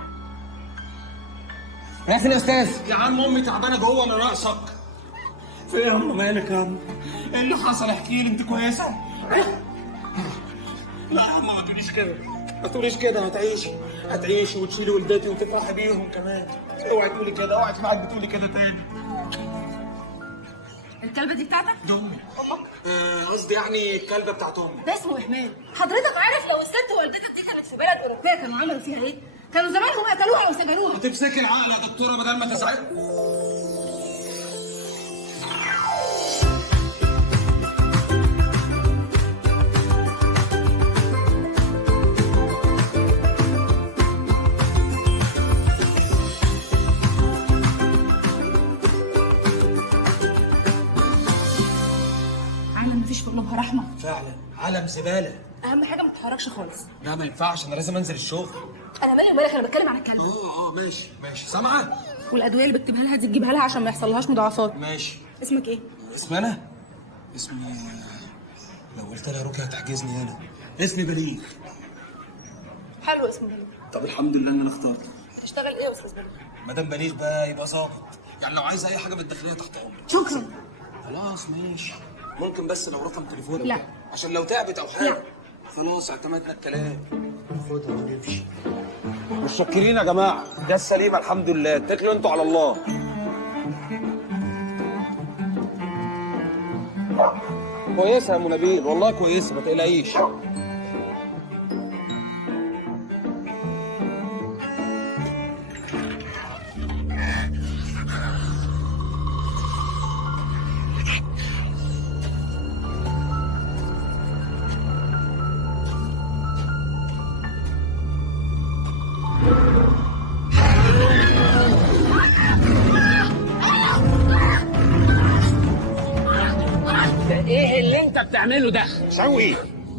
رايح فين يا استاذ؟ يا عم امي تعبانه جوه انا ناقصك. في ايه يا عم؟ مالك يا عم؟ ايه اللي حصل؟ احكي لي، انت كويسه؟ لا يا عم ما تقوليش كده، ما تقوليش كده. هتعيشي وتشيلي ولدتي وتفرحي بيهم كمان. اوعي تقولي كده، اوعي اسمعك بتقولي كده تاني. الكلبه دي بتاعتك؟ دي امي. امك؟ قصدي يعني الكلبه بتاعت امي. ده اسمه اهمال. حضرتك عارف لو الست والدتك دي كانت في بلد اوروبيه كانوا عملوا فيها ايه؟ كانوا زمانهم قتلوها وسجنوها. تمسكي العقل يا دكتوره بدل ما تزعلي. عالم مفيش في قلوبها رحمه. فعلا عالم زباله. اهم حاجه ما تتحركش خالص. لا ما ينفعش، انا لازم انزل الشغل. انا مالي ومالك، انا بتكلم عن الكلب. ماشي سامعه؟ والادويه اللي بكتبها لها دي تجيبها لها عشان ما يحصلهاش مضاعفات. ماشي. اسمك ايه؟ اسمي انا؟ اسمي لو قلت لها روكي هتحجزني انا. اسمي بليغ. حلو اسمه بليغ. طب الحمد لله ان انا اخترته. تشتغل ايه يا استاذ بليغ؟ ما دام بليغ بقى يبقى ظابط، يعني لو عايز اي حاجه بالداخليه تحت امرك. شكرا. خلاص ماشي. ممكن بس لو رقم تليفونك؟ لا. عشان لو تعبت او حاجه. لا. خلاص اعتمدنا الكلام. خدها ونمشي. متشكرين يا جماعه، ده السليمه الحمد لله، اتكلوا انتوا على الله. كويسه يا ام نبيل، والله كويسه ما تقلقيش. ايه اللي انت بتعمله ده؟ شوقي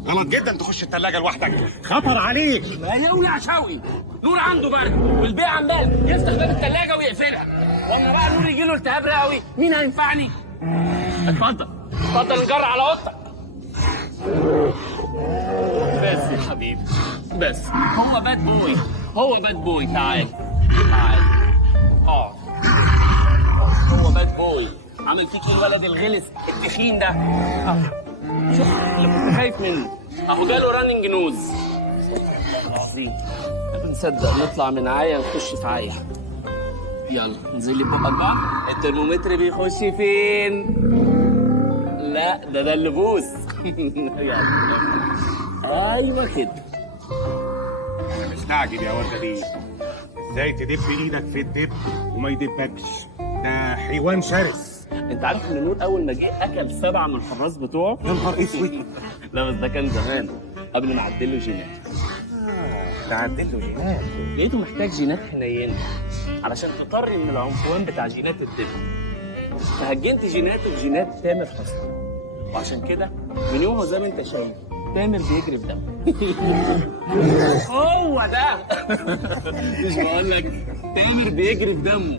غلط جدا تخش الثلاجه لوحدك. خطر عليك. لا يولع شوي، نور عنده برد والبيع عمال يفتح باب الثلاجه ويقفلها، واما بقى نور يجي له التهاب رئوي مين هينفعني؟ اتفضل نجر على اوضتك. بس يا حبيبي بس، هو باد بوي تعال هو باد بوي. عمل فيك ايه الولد الغلس التخين ده؟ شوف اللي كنت خايف منه اهو جاله راننج نوز. عظيم. بنصدق نطلع من عايه نخش في عايه. يلا انزل لي بقك بقى. الترمومتر بيخش فين؟ لا ده اللي بوس. يلا ايوه كده. مستعجل يا ورده بيه، ازاي تدب ايدك في الدب وما يدبكش؟ ده حيوان شرس. انت عارف ان نور اول ما جه اكل 7 من الحراس بتوعه؟ يا نهار اسود. لا بس ده كان زمان قبل ما اعدل له جينات. تعدل له جينات؟ لقيته محتاج جينات حنينه علشان تطري من العنفوان بتاع جينات الدب، فهجنت جيناته بجينات تامر حسني، وعشان كده من يومها زي ما انت شايف تامر بيجري في دمه. هو ده. مش بقول لك تامر بيجري في دمه.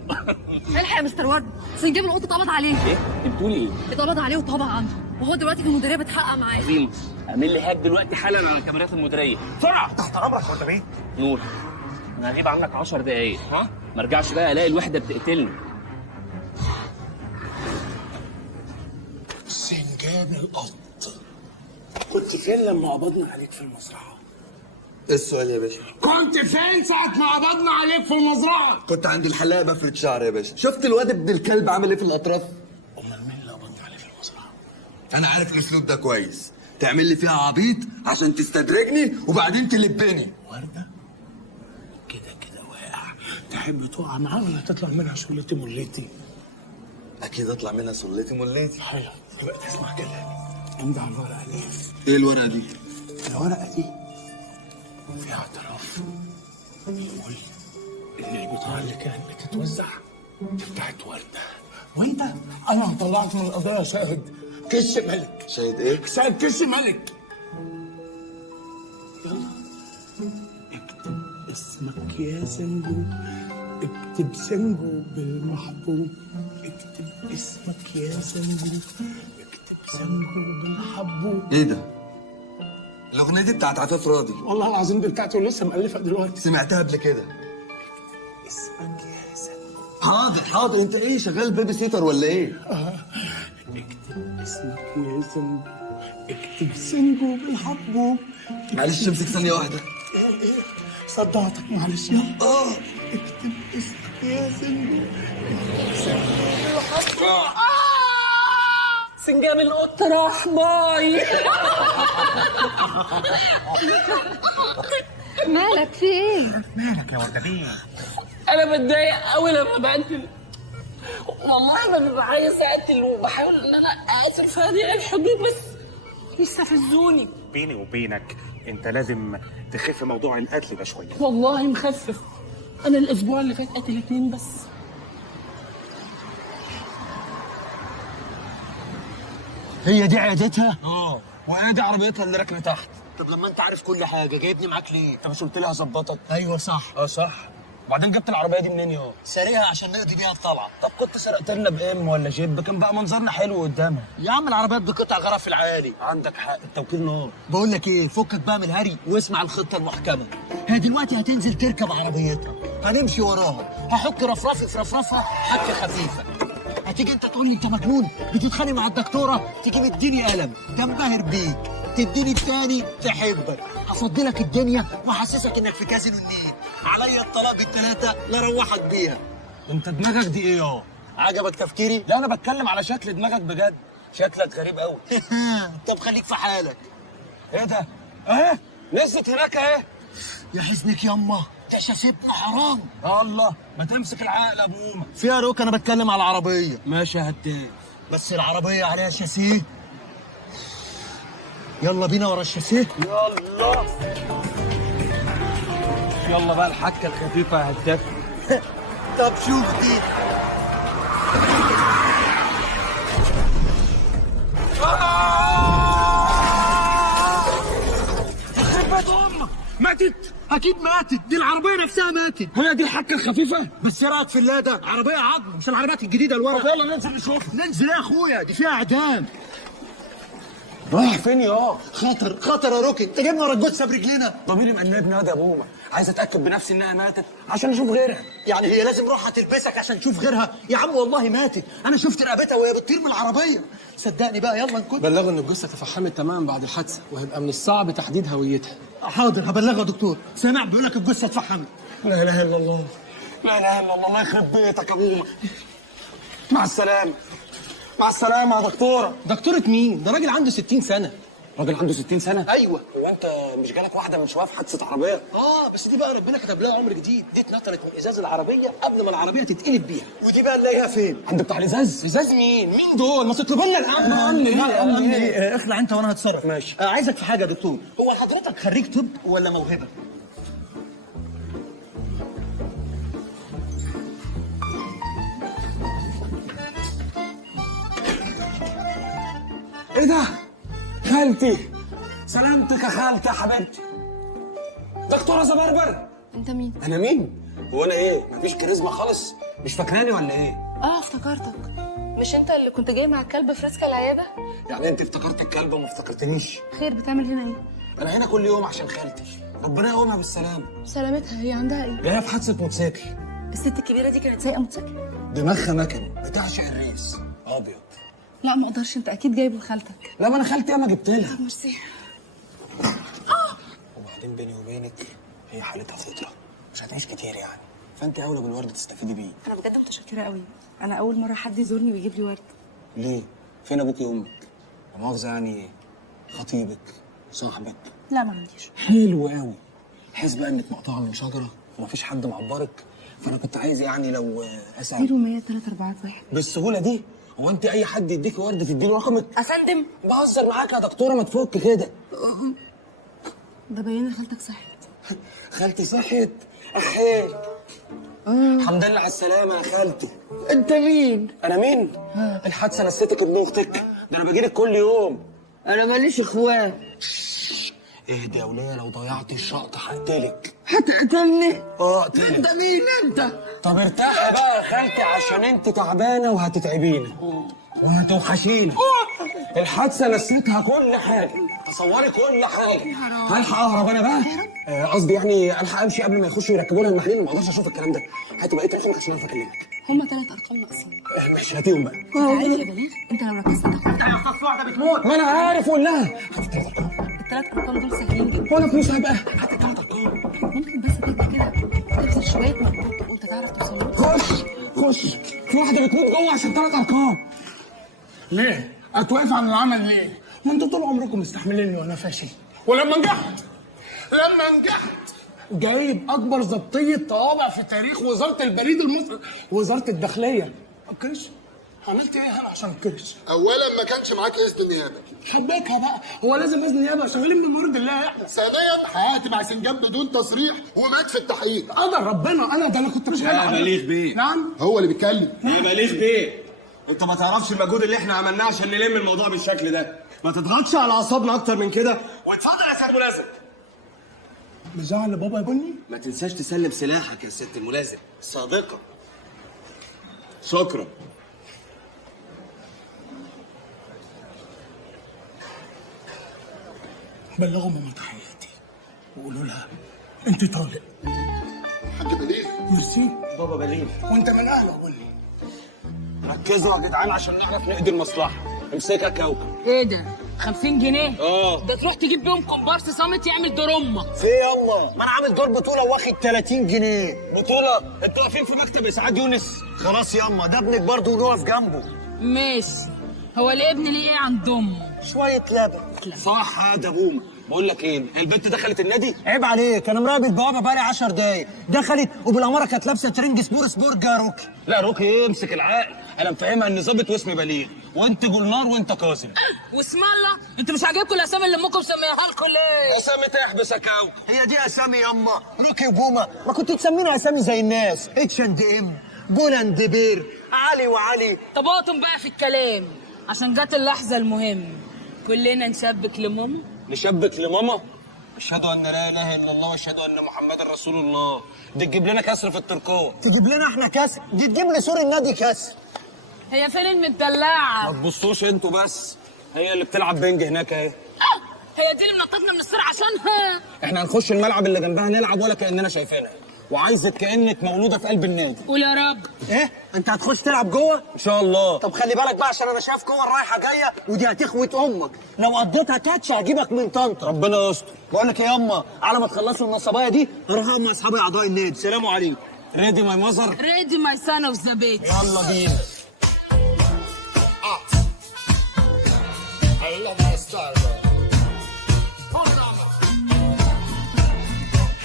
الحق يا مستر ورد، سنجاب القط اتقبض عليه. ايه؟ انت بتقولي ايه؟ اتقبض عليه وطبع عنده، وهو دلوقتي في المديريه بتحقق معاه. عظيم. اعمل لي هاك دلوقتي حالا على كاميرات المديريه بسرعه. تحت امرك يا ورده بيه. نور انا هجيب عنك 10 دقايق، ها؟ ما ارجعش بقى الاقي الوحده بتقتلني. سنجاب القط كنت فين لما قبضنا عليك في المزرعه؟ ايه السؤال يا باشا؟ كنت فين ساعه ما قبضنا عليك في المزرعه؟ كنت عند الحلاقه بفرد شعر يا باشا. شفت الواد ابن الكلب عامل ايه في الاطراف؟ امال مين اللي قبضنا عليه في المزرعه؟ انا عارف الاسلوب ده كويس، تعمل لي فيها عبيط عشان تستدرجني وبعدين تلبني. ورده كده واقع، تحب تقع معاه ولا تطلع منها شغلتي مليتي؟ اكيد اطلع منها سلتي مليتي. حلو، دلوقتي اسمع كلامي. امضي على الورقه دي. ايه الورقه دي؟ الورقه دي فيها اعتراف بيقول ان البضاعه اللي كانت بتتوزع دي بتاعت ورده، وانت انا هطلعك من القضيه شاهد كش ملك. شاهد ايه؟ شاهد كش ملك. يلا اكتب اسمك يا زنجو، اكتب زنجو بالمحبوب، اكتب اسمك يا زنجو، اكتب زنجو بالحبوب. ايه ده؟ الاغنيه دي بتاعت عفاف راضي. والله العظيم دي بتاعتي ولسه مألفها دلوقتي. سمعتها قبل كده. اسمك يا زنجو. حاضر انت ايه شغال بيبي سيتر ولا ايه؟ اكتب اسمك يا زنجو، اكتب زنجو بالحبوب. معلش امسك ثانيه واحده. ايه صدعتك معلش. يلا اكتب اسمك يا زنجو، اكتب زنجو بالحبوب. سنجاب القطة راح باي. مالك في ايه؟ مالك يا ورده بيه؟ انا بتضايق قوي لما بقتل، والله ما ببقى عايز اقتل وبحاول ان انا اقتل في هذه الحدود بس يستفزوني. بيني وبينك انت لازم تخف موضوع القتل ده شويه. والله مخفف، انا الاسبوع اللي فات قتل 2 بس. هي دي عادتها؟ وانا دي عربيتها اللي راكنه تحت. طب لما انت عارف كل حاجه جايبني معاك ليه؟ انت مش قلت لي هظبطك؟ ايوه صح. صح. وبعدين جبت العربيه دي منين يا؟ سريعه عشان نقضي بيها الطلعه. طب كنت سرقت لنا بام ولا جيب كان بقى منظرنا حلو قدامها. يا عم العربيات بقطع غرف في العالي. عندك حق، التوكيل نار. بقول لك ايه، فكك بقى من الهري واسمع الخطه المحكمه. هي دلوقتي هتنزل تركب عربيتها، هنمشي وراها، هحك رفرفي في رفرفها حكه خفيفه. هتيجي انت تقول لي انت مجنون، بتتخانق مع الدكتوره، تيجي مديني قلم تنبهر بيك، تديني التاني تحبك، افضي لك الدنيا واحسسك انك في كازينو النيل، عليا الطلاق ب3 لا اروحك بيها. انت دماغك دي ايه يا؟ عجبك تفكيري؟ لا انا بتكلم على شكل دماغك بجد، شكلك غريب قوي. طب خليك في حالك. ايه ده؟ اهي نزلت هناك اهي. يا حزنك ياما، ده شاسبنا حرام. الله، ما تمسك العقل يا ابوما. فيها روك، انا بتكلم على العربيه. ماشي يا هتان، بس العربيه عليها شاسيه. يلا بينا ورا الشاسيه. يلا بقى الحكه الخفيفه يا هداف. طب شوف دي. يخرب امك، ماتت. اكيد ماتت، دي العربيه نفسها ماتت. هي دي الحكه الخفيفه؟ بس ايه رايك في اللاده؟ عربيه عظم، مش العربيات الجديده الورق. طب يلا ننزل نشوف. ننزل يا اخويا، دي فيها اعدام. رايح فين يا؟ خطر يا روكي، انت جايبنا ورا الجثه برجلينا. ضميري مقلبني يا ابوما، عايز اتاكد بنفسي انها ماتت عشان اشوف غيرها. يعني هي لازم روحها تلبسك عشان تشوف غيرها؟ يا عم والله ماتت، انا شفت رقبتها وهي بتطير من العربيه. صدقني بقى، يلا نكون. بلغوا ان الجثه تفحمت تماما بعد الحادثه، وهيبقى من الصعب تحديد هويتها. حاضر هبلغها دكتور. سامع بيقول لك الجثه اتفحمت. لا اله الا الله، لا اله الا الله، الله يخرب بيتك يا ابوما. مع السلامه. مع السلامه يا دكتوره. دكتوره مين؟ ده راجل عنده 60 سنه. راجل عنده 60 سنه؟ ايوه. هو انت مش جالك واحده من شويه في حادثه عربيه؟ بس دي بقى ربنا كتب لها عمر جديد، دي اتنطرت من ازاز العربيه قبل ما العربيه تتقلب بيها. ودي بقى نلاقيها فين؟ عند بتاع الازاز. ازاز مين؟ مين دول؟ ما تطلب لنا الامن. امن ايه؟ اخلع انت وانا هتصرف. ماشي. عايزك في حاجه يا دكتور، هو حضرتك خريج طب ولا موهبه؟ ايه ده؟ خالتي، سلامتك يا خالتي يا حبيبتي. دكتوره زبربر. انت مين؟ انا مين؟ هو انا ايه؟ مفيش كاريزما خالص؟ مش فاكراني ولا ايه؟ افتكرتك. مش انت اللي كنت جاي مع الكلب في رزق العياده؟ يعني انت افتكرت الكلب وما افتكرتنيش؟ خير، بتعمل هنا ايه؟ انا هنا كل يوم عشان خالتي، ربنا يقومها بالسلامه. سلامتها، هي عندها ايه؟ جايه في حادثه موتوسيكل. الست الكبيره دي كانت سايقه موتوسيكل؟ دماغها مكنه بتعشق الريس ابيض. لا ما اقدرش، انت اكيد جايبه لخالتك. لا ما انا خالتي اما جبت لها. ميرسي. وبعدين بيني وبينك هي حالتها فطره، مش هتعيش كتير يعني، فانت اولى بالورد تستفيدي بيه. انا بجد متشكره قوي. انا اول مره حد يزورني ويجيب لي ورد. ليه؟ فين ابوك وامك؟ لا مؤاخذه يعني خطيبك، صاحبك؟ لا ما عنديش. حلو قوي. حس بقى انك مقطوعه من شجره ومفيش حد معبرك، فانا كنت عايز يعني لو اسال 0100 341 بالسهوله دي. هو انت اي حد يديكي ورد تديله رقمك؟ افندم بهزر معاك يا دكتوره، ما تفك كده. ده باين خالتك صحت. خالتي صحت؟ اخيل. الحمد لله على السلامه يا خالتي. انت مين؟ انا مين؟ الحادثه نسيتك ابن اختك، ده انا باجيلك كل يوم. انا ماليش اخوات. اهدى يا وليه، لو ضيعتي الشقط هقتلك. هتقتلني؟ اقتلك. انت مين انت؟ طب ارتاحي بقى يا خالتي عشان انت تعبانه وهتتعبينا وهتوحشينا. الحادثه نسيتها كل حاجه، تصوري كل حاجه. هلحق اهرب انا بقى؟ قصدي يعني الحق امشي قبل ما يخشوا يركبوا لها المحلول، ما اقدرش اشوف الكلام ده. هاتي بقيه رقمك عشان اعرف اكلمك. هما 3 ارقام ناقصين. ماشي هاتيهم بقى. انت عارف يا بليغ انت لو ركزت هتاخد. انت يا استاذ واحده بتموت. ما انا عارف، قول لها. ال3 ارقام دول سهلين جدا. وانا فلوسها بقى. هات ال3 ارقام. ممكن بس تبدا كده تبذل شويه مجهود وانت تعرف توصل له. خش. في واحده بتموت جوه عشان 3 ارقام. ليه؟ هتوقف عن العمل ليه؟ ما انتوا طول عمركم مستحمليني وانا فاشل، ولما نجحت جايب اكبر ضبطيه طوابع في تاريخ وزاره البريد المصري وزاره الداخليه. الكرش عملت ايه انا عشان الكرش؟ اولا ما كانش معاك اذن النيابه. حبيتها بقى، هو لازم اذن نيابه؟ شغالين بموارد الله احنا. ثانيا حياتي مع سنجاب بدون تصريح ومات في التحقيق. قدر ربنا. انا كنت مش يا بليغ بيه. نعم هو اللي بيتكلم. يا بليغ بيه، انت ما تعرفش المجهود اللي احنا عملناه عشان نلم الموضوع بالشكل ده. ما تضغطش على اعصابنا اكتر من كده، واتفضل يا سيد ملازم. بزعل بابا يا بني؟ ما تنساش تسلم سلاحك يا ست الملازم صادقه. شكرا. بلغوا ماما تحياتي وقولوا لها انت طالق. حاج بليغ. ميرسي. بابا بليغ. وانت من اهله يا بني. ركزوا يا جدعان عشان نعرف نقضي المصلحه. امسكها كوكب. ايه ده؟ 50 جنيه؟ اه. ده تروح تجيب بيهم كومبارس صامت يعمل دور امك. في يلا، ما انا عامل دور بطوله واخد 30 جنيه. بطوله؟ انتوا واقفين في مكتب اسعاد يونس. خلاص ياما، ده ابنك برضه ونقف جنبه. ماشي. هو الابن ليه ايه عند امه؟ شويه لبن. صح هذا بومه. بقول لك ايه، البنت دخلت النادي؟ عيب عليك، انا مراقب البوابه بقالي 10 دقايق. دخلت وبالاماره كانت لابسه ترنج سبورج يا روكي. لا روكي ايه، امسك العقل. انا مفهمها ان ظابط واسمي بليغ، وانت جولنار وانت كاظم. واسم الله، انتوا مش عاجبكم الاسامي اللي امكم مسميها لكم ليه؟ اسامي تحبس يا كاو. هي دي اسامي ياما، روكي وبومه. ما كنت تسمينا اسامي زي الناس، H&M، بولاند بير، علي وعلي. طب اقطم بقى في الكلام عشان جت اللحظه المهمه. كلنا نشبك لماما. نشبك لماما؟ اشهد ان لا اله الا الله واشهد ان محمدا رسول الله. دي تجيب لنا كسر في التركوه. تجيب لنا احنا كسر؟ دي تجيب لسور النادي كسر. هي فين المدلعه؟ ما تبصوش انتوا بس، هي اللي بتلعب بنج هناك اهي. هي دي اللي منططنا من السور عشانها. احنا هنخش الملعب اللي جنبها نلعب ولا كاننا شايفينها، وعايزك كانك مولوده في قلب النادي. قول يا رب. ايه؟ انت هتخش تلعب جوه؟ ان شاء الله. طب خلي بالك بقى عشان انا شايف كور رايحه جايه، ودي هتخوت امك. لو قضيتها كاتش هجيبك من طنطا. ربنا يستر. بقول لك ايه ياما، على ما تخلصوا النصبايه دي هروح مع اصحابي اعضاء النادي. سلام عليكم. ريدي ماي ماذر. ريدي ماي سان اوف ذا بيت. يلا بينا. I love my style, bro. Hold on.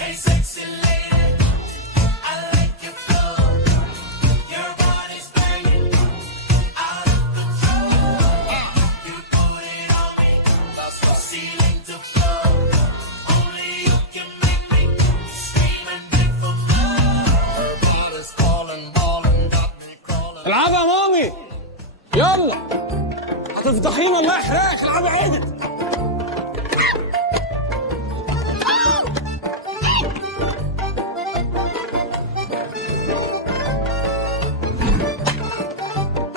Hey, sexy lady, I like your flow. Your body's banging out of control. You put it on me, that's from ceiling to floor. Only you can make me scream and beg for more. Her body's calling, balling, got me crawling. العبها يا مامي. يلا. هتفضحينا الله يحرقك. العبها عيدك.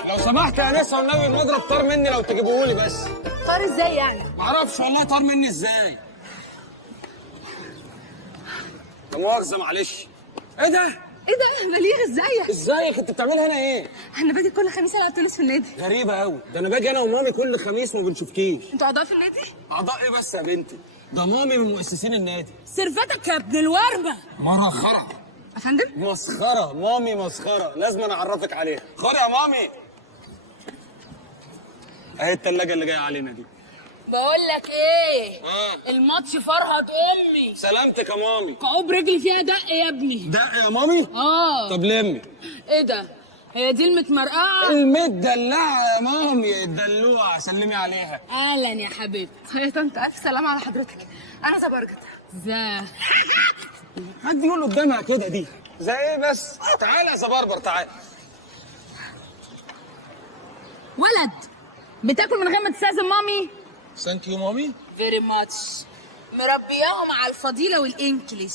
لو سمحت يا نسا والنبي المضرب طار مني، لو تجيبوهولي بس. طار ازاي يعني؟ معرفش والله طار مني ازاي. لا مؤاخذة معلش. ايه ده؟ ايه ده بليغ ازيك؟ ازيك؟ انت بتعملي هنا ايه؟ احنا باجي كل خميس العب تنس في النادي. غريبه قوي، ده انا باجي انا ومامي كل خميس وما بنشوفكيش. انتوا اعضاء في النادي؟ اعضاء ايه بس يا بنتي؟ ده مامي من مؤسسين النادي. سرفتك يا ابن الوربه. مسخره يا فندم؟ مسخره، مامي مسخره، لازم انا اعرفك عليها. خد يا مامي. اهي التلاجه اللي جايه علينا دي. بقول لك ايه؟ الماتش فرهد امي. سلامتك يا مامي. كعوب رجلي فيها دق يا ابني. دق يا مامي؟ اه. طب لمي. ايه ده؟ هي دي المتمرقعه؟ المدلعه يا مامي، الدلوعه، سلمي عليها. اهلا يا حبيبتي. يا طنط الف سلامه على حضرتك. انا زبرجت. حد يقول قدامها كده دي زي ايه بس؟ تعالى يا زبربر تعالى. ولد بتاكل من غير ما تستاذن مامي؟ ثانك يو مامي. فيري ماتش. مربياهم على الفضيله والانجليش،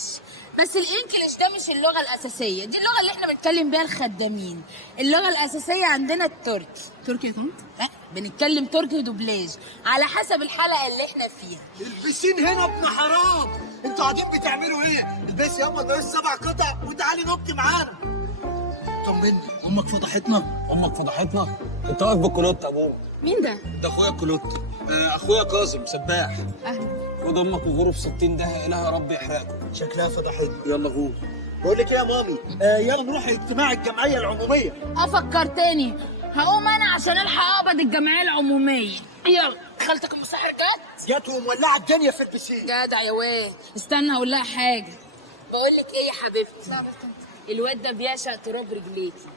بس الانجليش ده مش اللغه الاساسيه، دي اللغه اللي احنا بنتكلم بيها الخدامين. اللغه الاساسيه عندنا التركي. تركي يا طنط؟ لا بنتكلم تركي دوبلاج على حسب الحلقه اللي احنا فيها. البسين هنا ابن حرام، انتوا قاعدين بتعملوا ايه؟ البسي ياما البس 7 قطع وتعالي نبكي معانا. طمني، امك فضحتنا؟ امك فضحتنا؟ انت واقف بالكلوت يا ابوه. مين ده؟ ده اخويا الكلوت. اخويا كاظم سباح. اهلا. خد امك وغوره في 60 ده، اله يا رب يحرقكم. شكلها فضحتنا. يلا غور. بقول لك ايه يا مامي، يلا نروح اجتماع الجمعيه العموميه. افكر تاني، هقوم انا عشان الحق اقبض الجمعيه العموميه. يلا. خالتك المسحر جت ومولعه الدنيا في البسين. جدع يا واد. استنى هقول لها حاجه. بقول لك ايه يا حبيبتي، الواد ده بيعشق تراب رجليكي.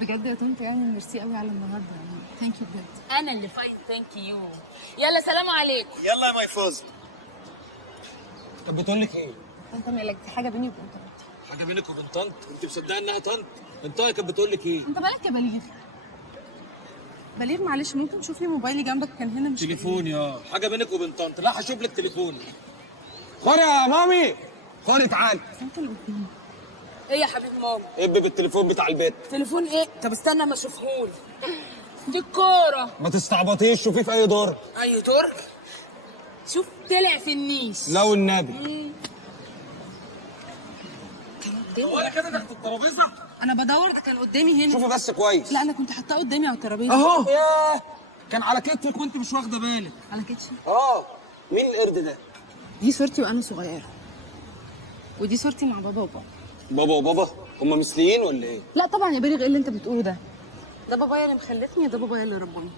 بجد يا طنط يعني ميرسي قوي على النهارده يعني. ثانك يو بجد. انا اللي فايت ثانك يو. يلا سلام عليكم. يلا يا ماي فوز. طب بتقول لك ايه؟ انت مالك؟ دي حاجه بيني وبين طنط. حاجه بينك وبين طنط؟ انت مصدقه انها طنط؟ بنتها كانت بتقول لك ايه؟ انت مالك يا بليغ؟ بليغ معلش ممكن تشوف لي موبايلي جنبك، كان هنا مش تليفوني. حاجه بينك وبين طنط. لا هشوف لك تليفوني. خد يا مامي، خد تعالى. انت اللي قدامي. ايه يا حبيب ماما؟ ابي بالتليفون بتاع البيت. تليفون ايه؟ طب استنى ما اشوفهولي. دي الكوره. ما تستعبطيش، شوفيه في اي دور. اي دور؟ شوف طلع في النيش. لو النبي. ولا كده تحت الترابيزه؟ انا بدور، ده كان قدامي هنا. شوفي بس كويس. لا انا كنت حاطاه قدامي على الترابيزه. اهو. ياه، كان على كتفك وانت مش واخده بالك. على كتفي. مين القرد ده؟ دي صورتي وانا صغيره، ودي صورتي مع بابا وبابا. بابا وبابا هم مثليين ولا ايه؟ لا طبعا يا بليغ، ايه اللي انت بتقوله ده؟ ده بابايا اللي مخلفني، ده بابايا اللي رباني.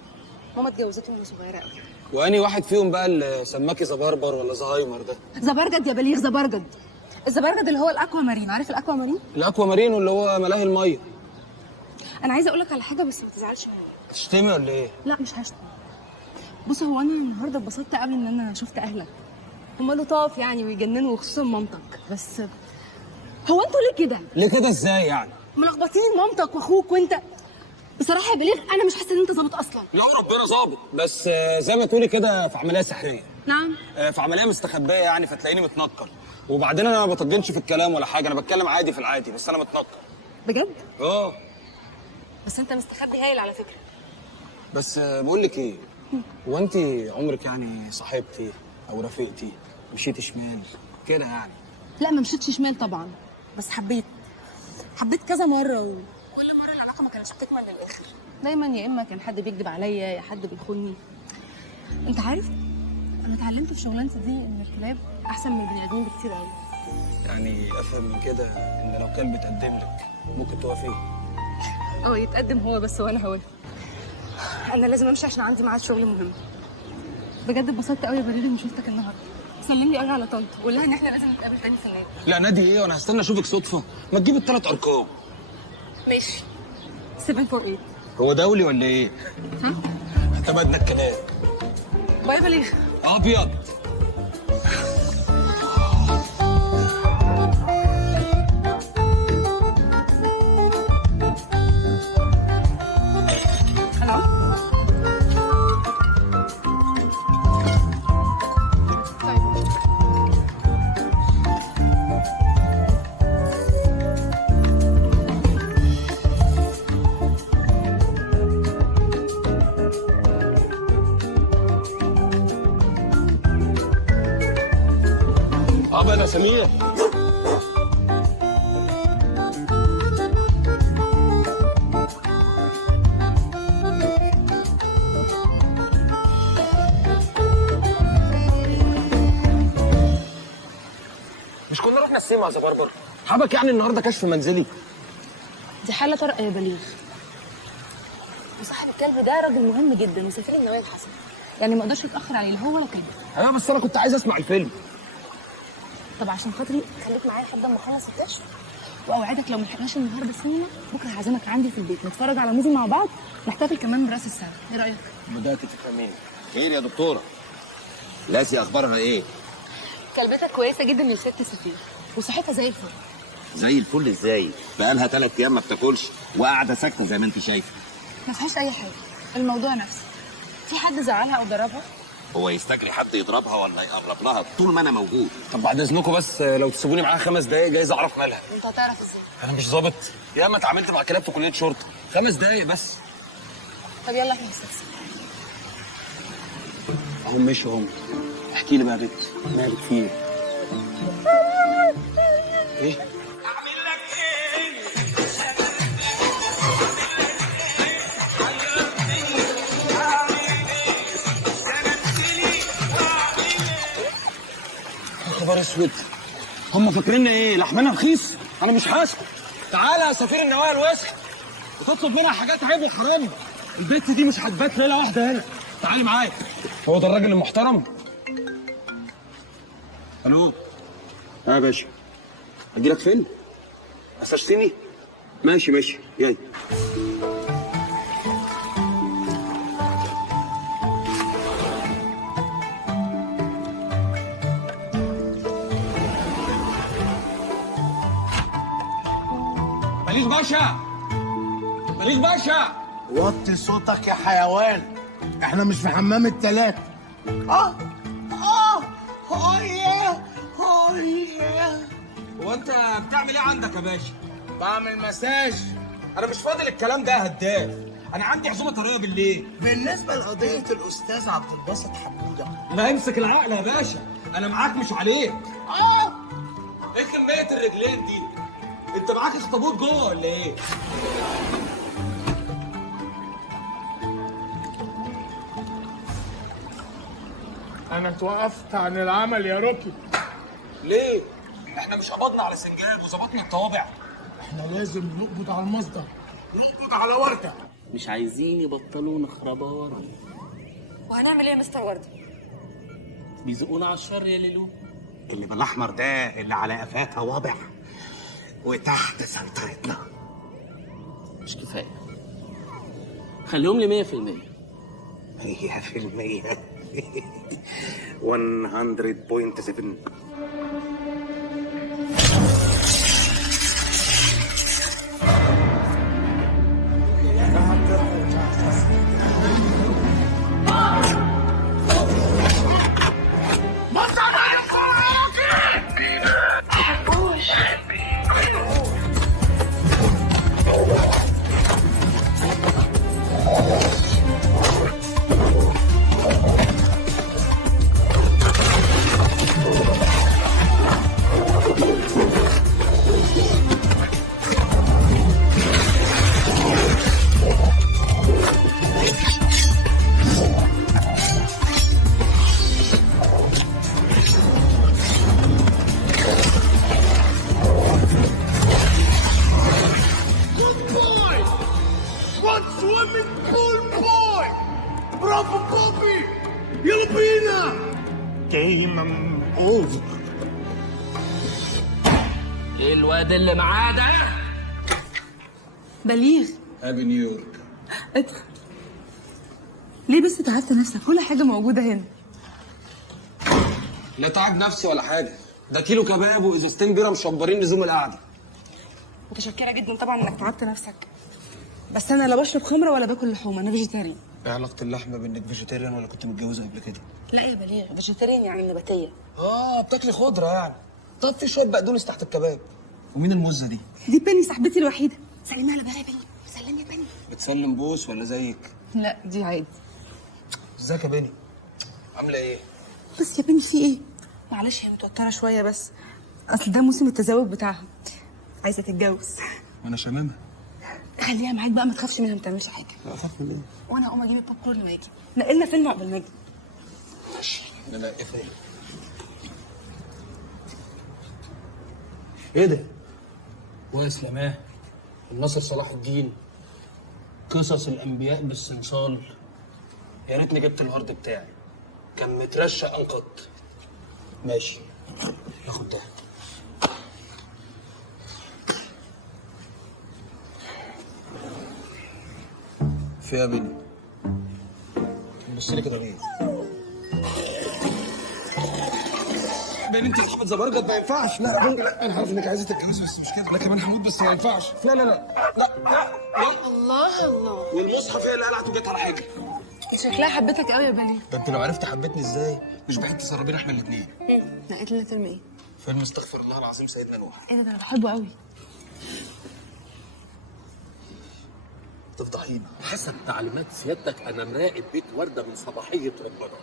ماما اتجوزتني وانا صغيره قوي. واني واحد فيهم بقى اللي سماكي زبربر ولا زهايمر ده؟ زبرجد يا بليغ، زبرجد. الزبرجد اللي هو الاكوا مارين، عارف الاكوا مارين؟ الاكوا مارين اللي هو ملاهي الميه. انا عايزه اقول لك على حاجه بس ما تزعلش مني. تشتمي ولا ايه؟ لا مش هشتم. بص، هو انا النهارده اتبسطت قوي ان انا شفت اهلك. هم لطاف يعني ويجننوا، وخصوصا مامتك. بس هو انتوا ليه كده؟ ليه كده ازاي يعني؟ ملخبطين مامتك واخوك وانت. بصراحه يا بليغ انا مش حاسه ان انت ظابط اصلا. يا ربنا ظابط، بس زي ما تقولي كده في عمليه سحريه. نعم. في عمليه مستخبيه يعني، فتلاقيني متنكر. وبعدين انا ما بطجنش في الكلام ولا حاجه، انا بتكلم عادي في العادي، بس انا متنكر. بجد؟ بس انت مستخبي هايل على فكره. بس بقول لك ايه، هو انت عمرك يعني صاحبتي او رفيقتي مشيتي شمال كده يعني؟ لا ما مشيتش شمال طبعا، بس حبيت كذا مره، وكل مره العلاقه ما كانتش بتكمل للاخر. دايما يا اما كان حد بيكذب عليا يا حد بيخوني. انت عارف انا اتعلمت في شغلانتي دي ان الكلاب احسن من البني ادمين بكتير قوي. يعني افهم من كده ان لو كلب اتقدم لك ممكن توافقي؟ يتقدم هو بس وانا هوافق. انا لازم امشي عشان عندي ميعاد شغل مهم. بجد اتبسطت قوي يا بليغ اني شفتك النهارده. سلم لي قولها على طنط وقول لها ان احنا لازم نتقابل تاني في النادي. لا نادي ايه، وانا هستنى اشوفك صدفه؟ ما تجيب ال3 ارقام. ماشي. 748. هو دولي ولا ايه؟ اعتمدنا الكلام. باي بليغ. ابيض. بقى يا سمير. السيما يا زبربر؟ حابك يعني النهارده كشف منزلي؟ دي حاله طارئه يا بليغ. وصاحب الكلب ده راجل مهم جدا وسفير النوايا الحسنه، يعني ما اقدرش اتاخر عليه لا هو ولا كلبه. ايوه بس انا كنت عايز اسمع الفيلم. طب عشان خاطري خليك معايا لحد ما اخلص الكشف، واوعدك لو ما لحقناش النهارده سينما بكره هعزمك عندي في البيت نتفرج على موفي مع بعض، نحتفل كمان براس السنه، ايه رايك؟ بدات تفهميني. خير يا دكتوره؟ لاسي اخبارها ايه؟ كلبتك كويسه جدا يا ست سفير وصحتها زي الفل. زي الفل ازاي؟ بقالها 3 ايام ما بتاكلش وقاعده ساكته زي ما انت شايفه. ما فيهاش اي حاجه، الموضوع نفسي. في حد زعلها او ضربها؟ هو يستجري حد يضربها ولا يقرب لها طول ما انا موجود؟ طب بعد اذنكم بس لو تسيبوني معاها 5 دقايق جايز اعرف مالها. انت هتعرف ازاي؟ انا مش ظابط، ياما اتعاملت مع كلاب في كليه شرطه. 5 دقايق بس. طب يلا احنا نستفسر. هم مشوا هم. احكي لي بقى يا بنت، مالك في ايه؟ ايه؟ يا خبر اسود، هم فاكريننا ايه؟ لحمنا رخيص؟ انا مش هسكت. تعالى يا سفير النوايا الوسخ وتطلب منها حاجات عيب وحرام. البت دي مش هتبات ليله واحده هنا. تعالي معايا. هو ده الراجل المحترم؟ الو يا باشا، اجيلك فين؟ مسجتني؟ ماشي جاي. بليغ باشا وطي صوتك يا حيوان، احنا مش في حمام التلات. هو انت بتعمل ايه عندك يا باشا؟ بعمل مساج. انا مش فاضي الكلام ده يا هداف، انا عندي عزومه طريه بالليل. بالنسبة لقضية الأستاذ عبد الباسط حمودة، لا امسك العقل يا باشا، انا معاك مش عليك. ايه كميه الرجلين دي؟ انت معاك اخطبوط جوه ولا ايه؟ أنا اتوقفت عن العمل يا روكي. ليه؟ احنا مش قبضنا على سنجاب وظبطنا الطوابع؟ احنا لازم نقبض على المصدر، نقبض على وردة. مش عايزين يبطلونا خربانه. وهنعمل ايه يا مستر وردة؟ بيزقونا على الشر يا ليلو. اللي بالاحمر ده اللي على قفاها واضح وتحت سيطرتنا. مش كفايه، خليهم لي 100%. 100%. 100.7. ايه الواد اللي معاه ده؟ بليغ هابي نيويورك. ادخل. ليه بس تعبت نفسك؟ كل حاجه موجوده هنا. لا تعب نفسي ولا حاجه، ده كيلو كباب وازازتين بيره مشبرين لزوم القعده. متشكره جدا طبعا انك تعبت نفسك، بس انا لا بشرب خمره ولا باكل لحوم، انا فيجيتيريان. ايه علاقه اللحمه بانك فيجيتيريان ولا كنت متجوزه قبل كده؟ لا يا بليغ، فيجيتيريان يعني نباتيه. بتاكلي خضره يعني. طب في شويه بقدونس تحت الكباب. ومين المزه دي؟ دي بني صاحبتي الوحيده. سلمي على بالي يا بني، سلمي يا بني. بتسلم بوس ولا زيك؟ لا دي عادي. ازيك يا بني؟ عامله ايه؟ بس يا بني في ايه؟ معلش هي متوتره شويه بس اصل ده موسم التزاوج بتاعها، عايزه تتجوز. وانا شاممها. خليها معاك بقى، ما تخافش منها، ما تعملش حاجه. لا اخاف من ايه؟ وانا هقوم اجيب البوب كورن واجي. نقلنا فيلم قبل ما اجي. ماشي. لا كفايه. ايه ده؟ واسلاماه الناصر صلاح الدين، قصص الانبياء بالصلصال. يا ريتني جبت الورد بتاعي، كان مترشق انقض. ماشي، ياخد ده. فيها بني بص لي كده ليه؟ بين انت احمد زبرجد ما ينفعش. لا انا عارف انك عايزه تتجوز بس مش كده. انا كمان هموت بس ما ينفعش. لا لا لا لا لا. الله الله، والمصحف هي اللي قلعت وجت على حاجه. شكلها حبتك قوي يا بني. ده انت لو عرفت حبتني ازاي مش بحب تسربين احنا الاثنين. لقيت لنا فيلم ايه؟ فيلم استغفر الله العظيم سيدنا نوح. ايه ده انا بحبه قوي. تفضحينا. حسب تعليمات سيادتك انا مراقب بيت ورده من صباحيه ربنا.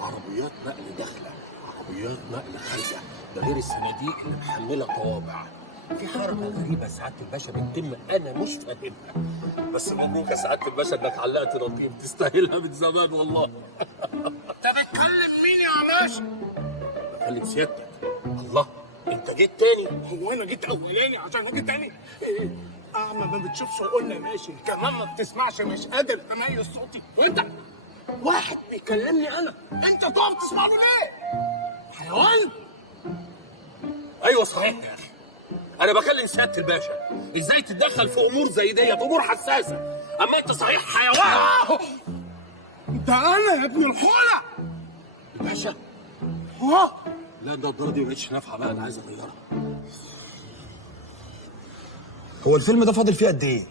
عربيات نقل داخله، عربيات نقل خارجه، ده غير الصناديق اللي محمله طوابع. في حركه غريبه سعاده الباشا بتتم انا مش فاهمها، بس مبروك يا سعاده الباشا انك علقت رطيب، تستاهلها من زمان والله. انت بتكلم مين يا باشا؟ بكلم سيادتك. الله، انت جيت تاني؟ هو انا جيت اولاني عشان اجي تاني؟ اعمى ما بتشوفش وقلنا ماشي، كمان ما بتسمعش مش قادر تميز صوتي، وانت واحد بيكلمني انا، انت تقف تسمع له ليه؟ حيوان؟ ايوه صحيح يا اخي، انا بكلم سياده الباشا، ازاي تتدخل في امور زي ديت، امور حساسه، اما انت صحيح حيوان. ده انا يا ابن الحوله. الباشا؟ لا ده الدرجه دي ما بقتش نافعه بقى، انا عايز اغيرها. هو الفيلم ده فاضل فيه قد ايه؟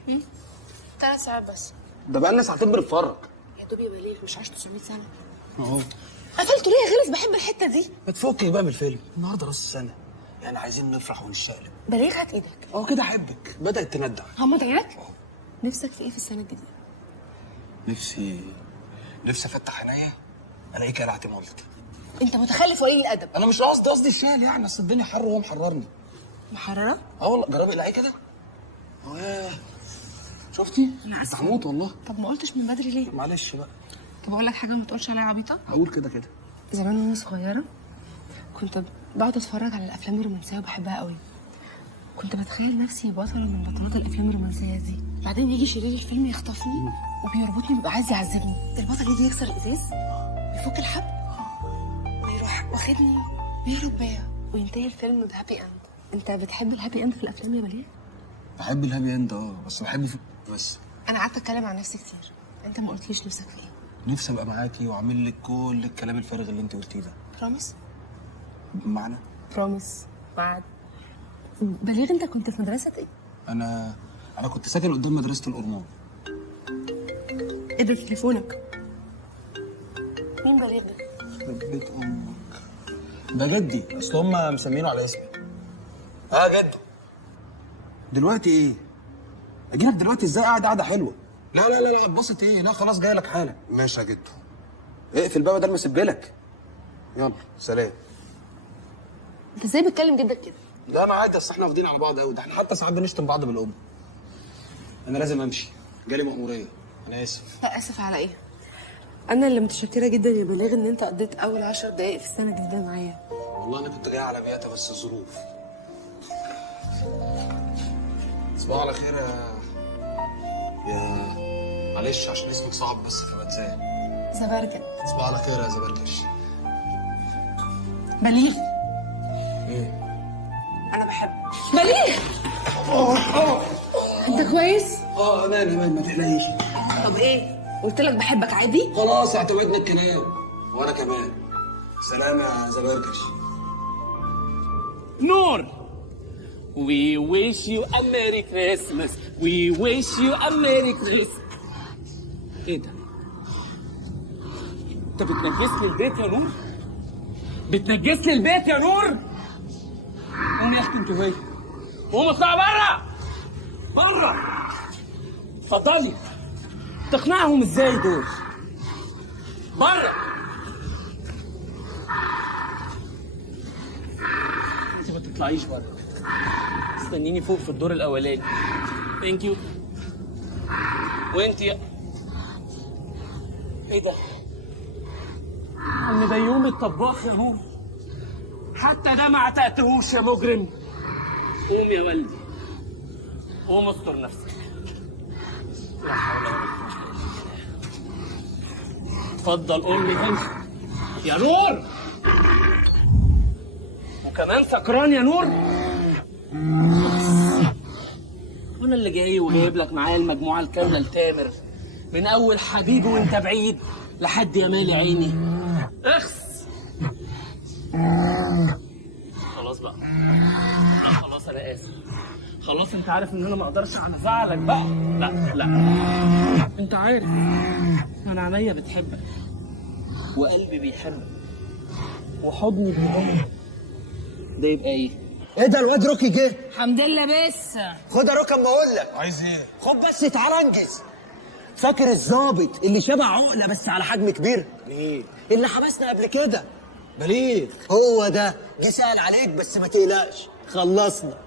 3 ساعات بس. ده بقى لنا ساعتين بنتفرج. يا دوب يا بليغ، مش عايش 900 سنه. اهو. قفلته ليه يا غلس؟ بحب الحته دي. ما تفكك بقى من الفيلم، النهارده راس السنه، يعني عايزين نفرح ونشقلب. بليغ هات ايدك. اه كده احبك، بدات تندع. هم ضيعك؟ نفسك في ايه في السنه الجديده؟ نفسي افتح عينيا الاقيك قلعت مولت. انت متخلف وقليل الادب. انا مش قصدي الشال يعني، اصل الدنيا حر وهو محررني. محرره؟ اه والله، جربي الاقي كده. شفتي؟ انا اسفه. هموت والله. طب ما قلتش من بدري ليه؟ معلش بقى. طب اقول لك حاجه ما تقولش عليا عبيطه؟ هقول كده كده. زمان وانا صغيره كنت بقعد اتفرج على الافلام الرومانسيه وبحبها قوي. كنت بتخيل نفسي بطله من بطلات الافلام الرومانسيه دي، بعدين يجي شرير الفيلم يخطفني وبيربطني ويبقى عايز يعذبني. البطل يجي يكسر الازاز ويفك الحبل ويروح واخدني ويهرب بيا وينتهي الفيلم بهابي اند. انت بتحب الهابي اند في الافلام يا بليغ؟ بحب الهابي اند بس بحب بس انا قعدت اتكلم عن نفسي كتير، انت ما قلتليش نفسك في ايه؟ نفسي ابقى معاكي واعمل لك كل الكلام الفارغ اللي انت قلتيه ده. بروميس؟ بمعنى؟ بروميس وعد. بليغ انت كنت في مدرسه ايه؟ انا كنت ساكن قدام مدرسه الأورمان. ايه ده تليفونك؟ مين بليغ ده؟ بيت امك ده جدي، اصل هم مسمينه على اسمي. جدو. دلوقتي ايه؟ اجيلك دلوقتي ازاي؟ قاعده حلوه. لا لا لا لا اتبسط ايه؟ لا خلاص جاي لك حالا. ماشي يا جدو. اقفل الباب ده لما اسيبلك. يلا سلام. انت ازاي بتكلم جدك كده؟ لا انا عادي، اصل احنا واخدين على بعض قوي، ده احنا حتى ساعات بنشتم بعض بالام. انا لازم امشي، جالي مأموريه، انا اسف. لا اسف على ايه؟ انا اللي متشكره جدا يا بليغ ان انت قضيت اول 10 دقايق في السنه الجديده معايا. والله انا كنت جاي على بياتها بس الظروف. تصبحوا على خير يا معلش عشان اسمك صعب بس فبنساه. زبرجد. تصبحوا على خير يا زبرجش. بليغ. ايه؟ انا بحبك. بليغ. انت كويس؟ انا ما تقلقيش. طب ايه؟ قلت لك بحبك عادي؟ خلاص اعتمدنا الكلام، وانا كمان. سلام يا زبرجش. نور. We wish you a Merry Christmas. We wish you a Merry Christmas. ايه ده؟ انت بتنجس لي البيت يا نور؟ بتنجس لي البيت يا نور؟ قوم يا اختي انت وهي. قوم اطلع بره. بره. اتفضلي. تقنعهم ازاي دول؟ بره. انت ما تطلعيش بره. استنيني فوق في الدور الاولاني. ثانك يو. وانت ايه ده؟ عم بيومي الطباخ يا نور، حتى ده ما عتقتهوش يا مجرم. قوم يا والدي، قوم استر نفسك. لا حول ولا قوة. اتفضل قوم لي هنا يا نور. وكمان سكران يا نور؟ وانا اللي جاي وجايب لك معايا المجموعه الكامله لتامر، من اول حبيبي وانت بعيد لحد يا مالي عيني. اخس. خلاص بقى، خلاص انا اسف. خلاص انت عارف ان انا ما اقدرش على زعلك بقى. لا لا، انت عارف انا عينيا بتحبك وقلبي بيحبك وحضني بيضمك. ده يبقى ايه؟ ايه ده الواد روكي جه؟ الحمد لله. بس خد يا روكي اما اقول لك. عايز ايه؟ خد بس تعالى انجز. فاكر الظابط اللي شبه عقله بس على حجم كبير؟ ليه؟ اللي حبسنا قبل كده. بليغ. هو ده جه سأل عليك، بس ما تقلقش خلصنا.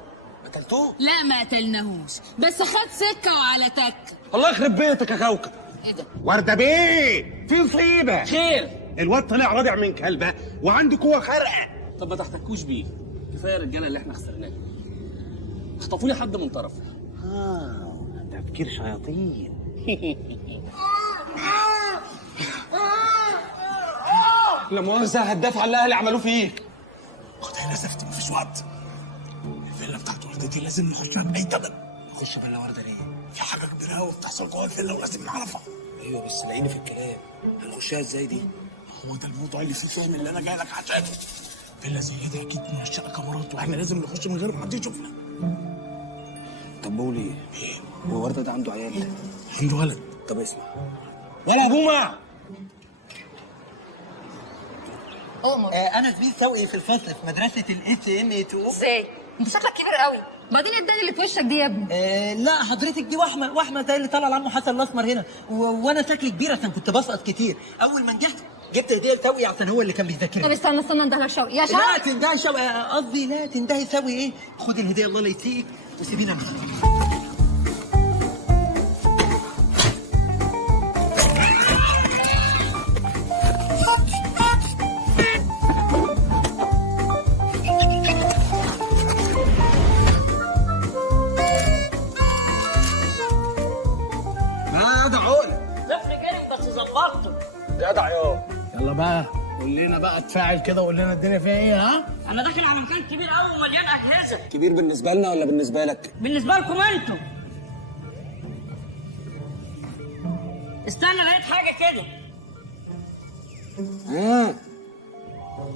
قتلتوه؟ لا ما قتلناهوش، بس خد سكه وعلى تك. الله يخرب بيتك يا كوكب. ايه ده؟ ورده بيه، في مصيبه. خير. الواد طلع رادع من كلبه وعنده قوه خارقه. طب ما تحتكوش بيه، كفايه الرجاله اللي احنا خسرناها. اخطفوا لي حد من طرف. تفكير شياطين. لا مؤاخذة، هتدافع عن الاهلي عملوه فيك. خدها هنا زفتي، مفيش وقت. الفيلا بتاعت والدتي لازم نخشها بأي تمن. نخش فيلا وردة ليه؟ في حاجة كبيرة أوي بتحصل جوه الفيلا ولازم نعرفها. ايوه بس لاقيني في الكلام. هنخشها ازاي دي؟ هو ده الموضوع اللي فيه فهم اللي أنا جاي لك عشانه. فيلا زي دي أكيد منشأة كاميرات وإحنا لازم نخش من غير ما حد يشوفنا. طب بقول ايه؟ هو وردة ده عنده عيال؟ عنده ولد. طب اسمع. ولا بومة. أؤمر. انا زميل سوقي في الفصل في مدرسه HM2. ازاي؟ انت شكلك كبير قوي. بعدين الدنيا اللي في وشك دي يا ابني. لا حضرتك دي وحمه زي اللي طلع لعمه حسن الاسمر هنا، وانا شكلي كبير عشان كنت بسقط كتير. اول ما نجحت جبت هديه لسوقي عشان هو اللي كان بيذاكرني. طب استنى انده لك شوقي يا لا شوقي. تندهي شوقي، قصدي لا تندهي سوي. ايه، خد الهديه الله لا يسيئك وسيبينا نمشي. جدع يا. يلا بقى قول لنا بقى، تفاعل كده وقول لنا الدنيا فيها ايه. ها؟ انا داخل على مكان كبير قوي ومليان اجهزه. كبير بالنسبة لنا ولا بالنسبة لك؟ بالنسبه لكم انتوا. استنى، لقيت حاجه كده.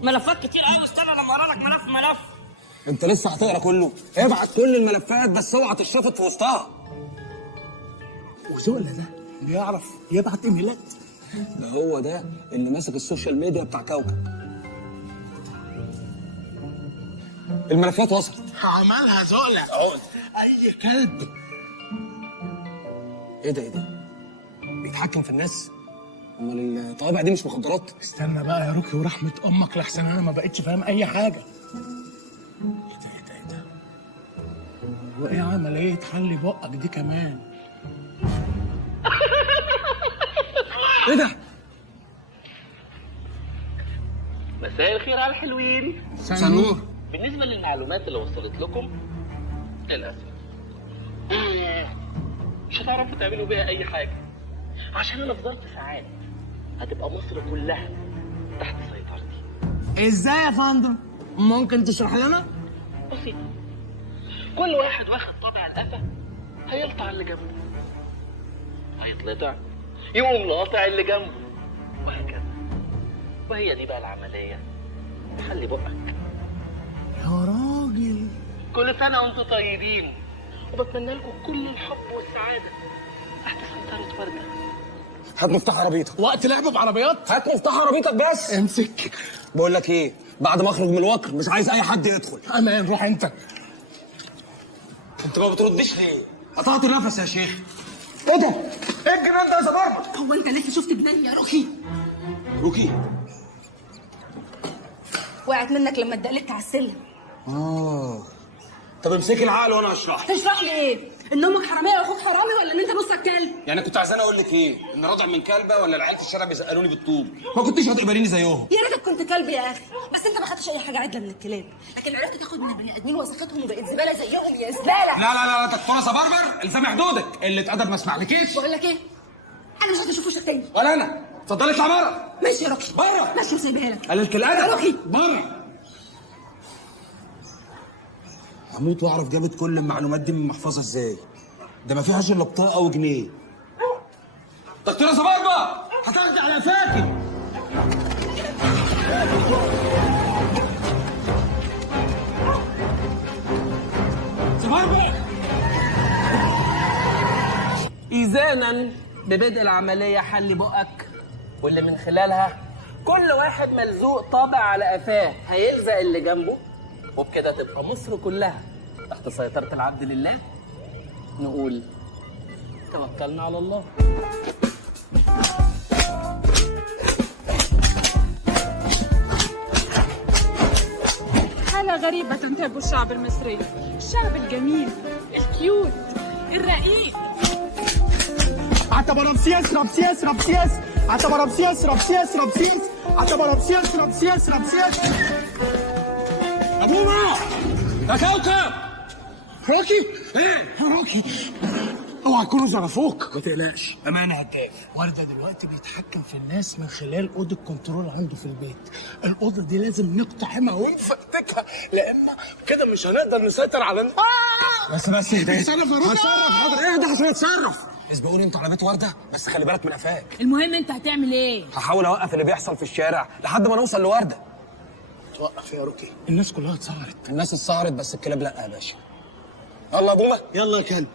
ملفات كتير قوي. استنى لما اقرا لك ملف. انت لسه هتقرا كله؟ ابعت كل الملفات بس اوعى تشفط في وسطها. وزقلة ده بيعرف يبعت ايميلات. ده هو ده اللي ماسك السوشيال ميديا بتاع كوكب. الملفات وصلت. عملها زقلة. اي كلب. ايه ده؟ بيتحكم في الناس؟ امال الطوابع دي مش مخدرات؟ استنى بقى يا روكي ورحمة امك لحسن انا ما بقتش فاهم اي حاجة. ايه ده؟ وايه عملية حل بقك دي كمان؟ ايه ده؟ مساء الخير على الحلوين. سنور. بالنسبه للمعلومات اللي وصلت لكم، للاسف مش هتعرفوا تعملوا بيها اي حاجه، عشان انا في ظرف ساعات هتبقى مصر كلها تحت سيطرتي. ازاي يا فندم؟ ممكن تشرح لنا؟ بسيطه. كل واحد واخد طابع القفا هيقطع اللي جنبه، هيتلطع يقوم لاقطع اللي جنبه، وهكذا. وهي دي بقى العمليه. خلي بقك. يا راجل. كل سنه وانتم طيبين، وبتمنى لكم كل الحب والسعاده تحت سيطره ورده. هات مفتاح عربيتك. وقت لعب بعربيات؟ هات مفتاح عربيتك بس. امسك. بقول لك ايه، بعد ما اخرج من الوكر مش عايز اي حد يدخل. امان، روح انت. انت ما بتردش ليه؟ قطعت النفس يا شيخ. ايه ده؟ ايه الجنان ده يا زبربط؟ هو انت لسه شفت جنان يا روكي؟ روكي. وقعت منك لما اتدقلت على السلم. طب امسكي العقل وانا هشرح لك. تشرح لي ايه؟ ان امك حراميه واخوك حرامي ولا ان انت نصك كلب؟ يعني كنت عايزاني اقول لك ايه؟ ان رضع من كلبه ولا العيال في الشارع بيسالوني بالطوب؟ ما كنتيش هتقبليني زيهم. يا ريتك كنت كلب يا اخي، بس انت ما خدتش اي حاجه عدله من الكلاب، لكن عرفت تاخد من البني ادمين وسختهم وبقيت زباله زيهم يا زباله. لا لا لا تكفى بربر، الزمي حدودك، اللي ادب ما اسمحلكيش. بقول لك ايه؟ انا مش هشوف وشك تاني. ولا انا. اتفضلي اطلع بره. ماشي يا روكي. بره. ماشي وسايبها لك. قللت الادب. يا روكي. بره. هموت واعرف جابت كل المعلومات دي من المحفظه ازاي؟ ده ما فيهاش الا بطاقه وجنيه. دكتوره زبربه هتاخدي على فاكر. زبربه إذانا ببدء العملية حل بقك، واللي من خلالها كل واحد ملزوق طابع على قفاه هيلزق اللي جنبه، وبكده تبقى مصر كلها تحت سيطرة العبد لله. نقول توكلنا على الله. حالة غريبة تنتاب الشعب المصري، الشعب الجميل الكيوت الرقيق. عتبة رمسيس رمسيس رمسيس، عتبة رمسيس رمسيس رمسيس، عتبة رمسيس رمسيس رمسيس. يا بوما يا كوكب. روكي؟ ايه؟ روكي اوعى يكونوا ظرفوك. ما تقلقش، امانه هداف. وردة دلوقتي بيتحكم في الناس من خلال اوضه كنترول عنده في البيت. الاوضه دي لازم نقتحمها ونفككها، لان كده مش هنقدر نسيطر على بس اهدى. اتصرف يا روكي. هتصرف حاضر. ايه ده عشان اتصرف؟ اسبقوني انتوا على بيت ورده، بس خلي بالك من قفاك. المهم انت هتعمل ايه؟ هحاول اوقف اللي بيحصل في الشارع لحد ما نوصل لورده. توقف يا روكي، الناس كلها اتسهرت. الناس اتسهرت بس الكلاب لا يا باشا. يلا يا بوما. يلا يا كلب.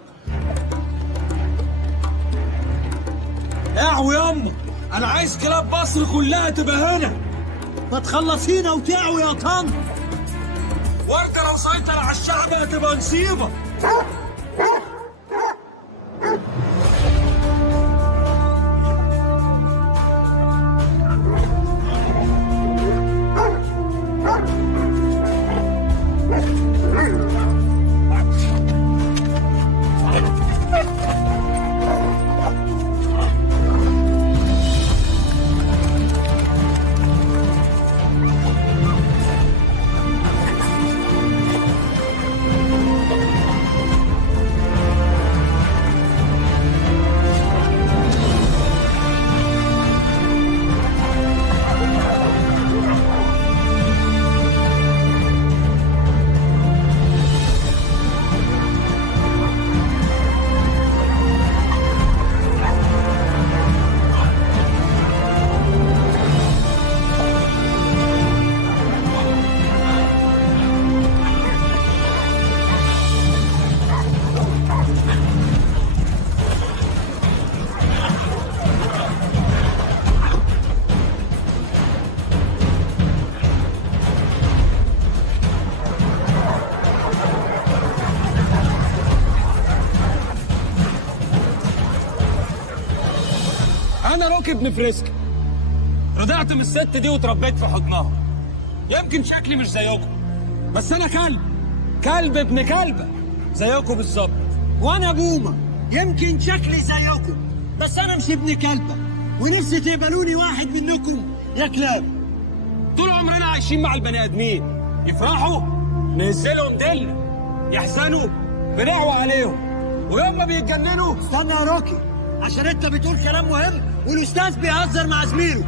اعو ياما، انا عايز كلاب مصر كلها تبقى هنا. ما تخلصينا وتعوا يا طن. ورده لو سيطر على الشعب هتبقى نصيبه. انا روكي ابن فريسكا، رضعت من الست دي وتربيت في حضنها. يمكن شكلي مش زيكم، بس انا كلب ابن كلبه زيكم بالظبط. وانا بومه يمكن شكلي زيكم، بس انا مش ابن كلبه، ونفسي تقبلوني واحد منكم يا كلاب. طول عمرنا عايشين مع البني ادمين، يفرحوا ننزلهم دل، يحزنوا بنعوى عليهم، ويوم ما بيتجننوا. استنى يا روكي، عشان انت بتقول كلام مهم والاستاذ بيهزر مع زميله.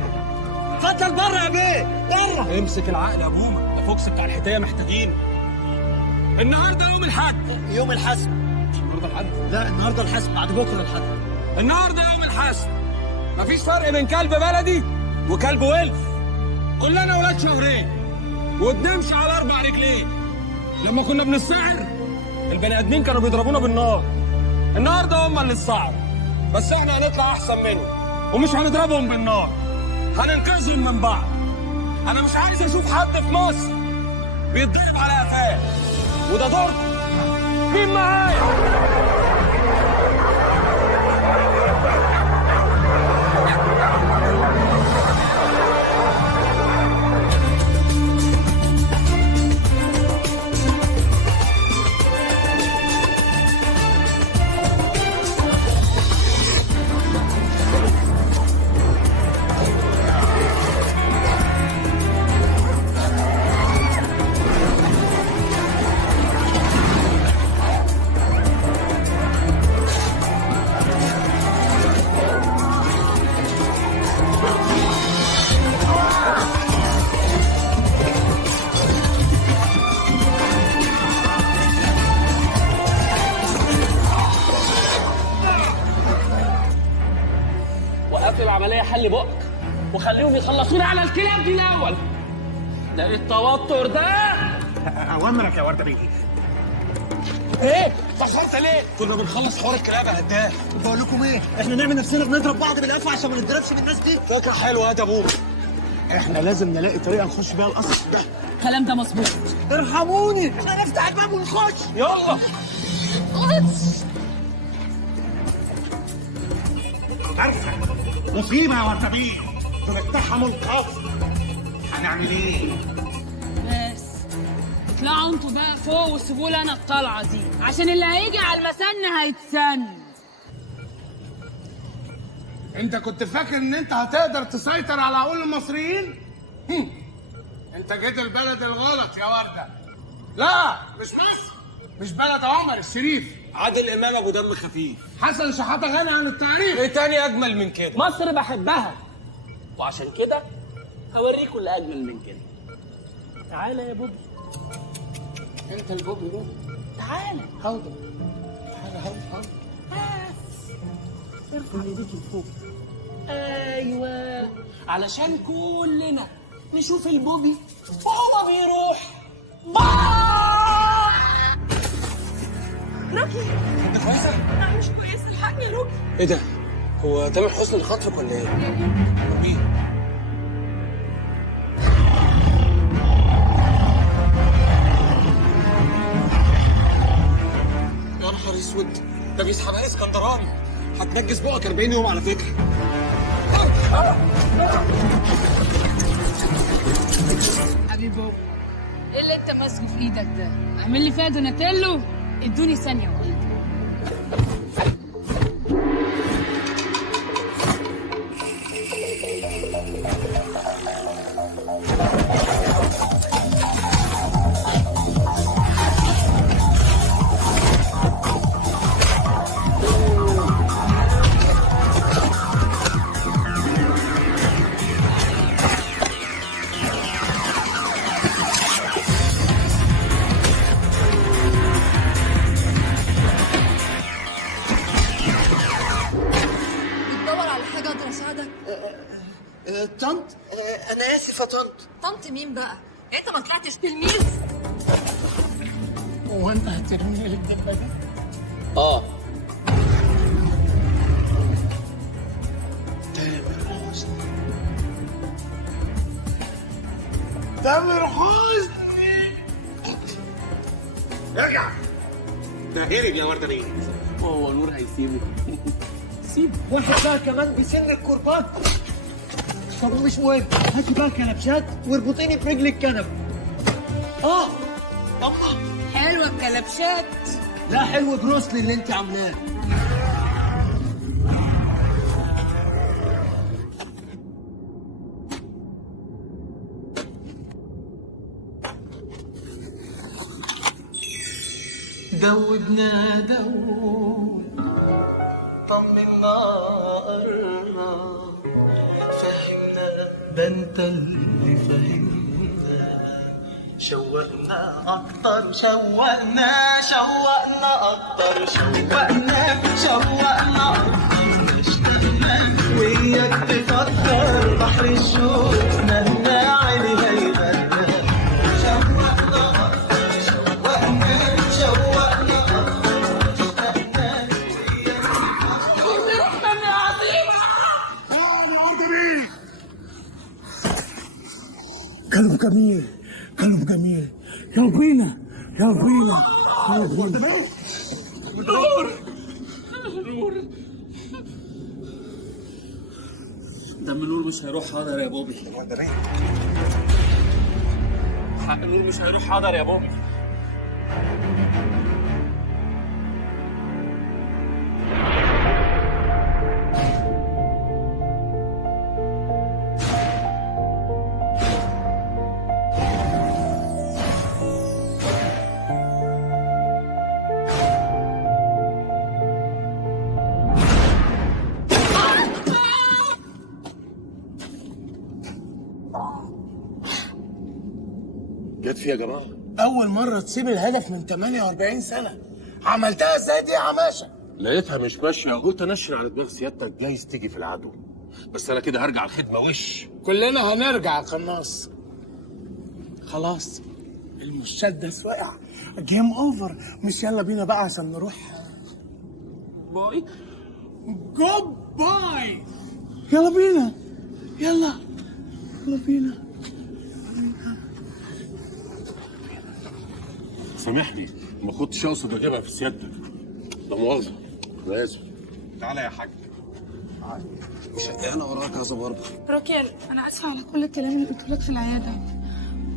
اتفضل بره يا بيه، بره. امسك العقل يا بومه، ده فوكس بتاع الحتايه محتاجينه. النهارده يوم الحد. يوم الحسم. مش النهارده الحد؟ لا النهارده الحسم، بعد بكره الحد. النهارده يوم الحسم. مفيش فرق بين كلب بلدي وكلب ولف. كلنا ولاد شهرين وبنمشي على 4 رجلين. لما كنا بنسعر البني ادمين كانوا بيضربونا بالنار. النهارده هم اللي السعر، بس احنا هنطلع احسن منهم، ومش هنضربهم بالنار، هننقذهم من بعض. انا مش عايز اشوف حد في مصر بيتضرب على قفاه، وده دوركم. مين معايا؟ حل بقك وخليهم يخلصونا على الكلاب دي الاول. ده التوتر ده. اوامرك يا ورده بيه. ايه؟ اتأخرت ليه؟ كنا بنخلص حوار الكلاب يا هداه. بقول لكم ايه؟ احنا نعمل نفسنا بنضرب بعض بالقفا عشان ما نتضربش من الناس دي. فكرة حلوة يا ابوك. احنا لازم نلاقي طريقه نخش بيها القصر ده. الكلام ده مظبوط. ارحموني، احنا نفتح الباب ونخش. يلا. عارفه مصيبه يا ورده بيه، بنفتحها منقص. هنعمل ايه؟ بس اطلعوا انتوا بقى فوق وسيبوا لي انا الطلعه دي، عشان اللي هيجي على المسن هيتسن. انت كنت فاكر ان انت هتقدر تسيطر على عقول المصريين؟ انت جيت البلد الغلط يا ورده. لا مش مصر، مش بلد عمر الشريف. عادل امام ابو دم خفيف. حسن شحاته غني عن التعريف. ايه تاني اجمل من كده؟ مصر بحبها، وعشان كده هوريكم اللي اجمل من كده. تعالى يا بوبي. انت البوبي روح. تعالى هوضه. تعالى هوضه. بس ارفع ايديك لفوق. ايوه، علشان كلنا نشوف البوبي وهو بيروح. روكي انت كويسه؟ لا مش كويسه، الحقني يا روكي. ايه ده؟ هو تامر حسني اللي خاطفك ولا ايه؟ مين؟ يا نهار اسود، ده بيسحبها اسكندراني. هتنجز بقك 40 يوم على فكره. حبيب بابا، ايه اللي انت ماسكه في ايدك ده؟ اعمل لي فيها دوناتيلو؟ ادوني ثانيه واحده. بتدور على حاجه اقدر اساعدك؟ طنط، انا اسف يا طنط. طنط مين بقى؟ انت ما طلعتش تلميذ؟ هو انت هترميني للدبه دي؟ اه. تامر حسني. ارجع. ده هرب يا ورده بيه. هو نور هيسيبه؟ سيبه. واحد بقى كمان بيسن الكربات. طب مش مهم، هاتي بقى كلبشات واربطيني برجل الكنب. اه طبعا. حلوه الكلبشات. لا حلو بروسلي اللي انت عاملاه. دوبنا طمنا قرنا فهمنا ده انت اللي فهمنا شوقنا اكتر شوقنا اكتر شوقنا اكتر اشتقنا وياك تفكر بحر الشوق نهنا علي هيبقى شوقنا اكتر شوقنا كلام جميل، كلام جميل. يلا بينا، يلا بينا، يلا بينا. دم نور مش هيروح حاضر يا بوبي. حق نور مش هيروح حاضر يا بوبي. جت فيها يا جماعه. أول مرة تسيب الهدف من 48 سنة. عملتها ازاي دي يا عماشة؟ لقيتها مش ماشيه وقلت انشن على دماغ سيادتك جايز تيجي في العدو. بس انا كده هرجع الخدمه وش. كلنا هنرجع يا قناص. خلاص المسدس وقع، جيم اوفر. مش يلا بينا بقى عشان نروح باي. جود باي. يلا بينا يلا بينا. سامحني ما كنتش اقصد اجيبها في سيادتك، لا مؤاخذه، انا اسف. تعالى يا حاج. مش انا وراك كذا برضه. راكيل انا اسفه على كل الكلام اللي قلته لك في العياده،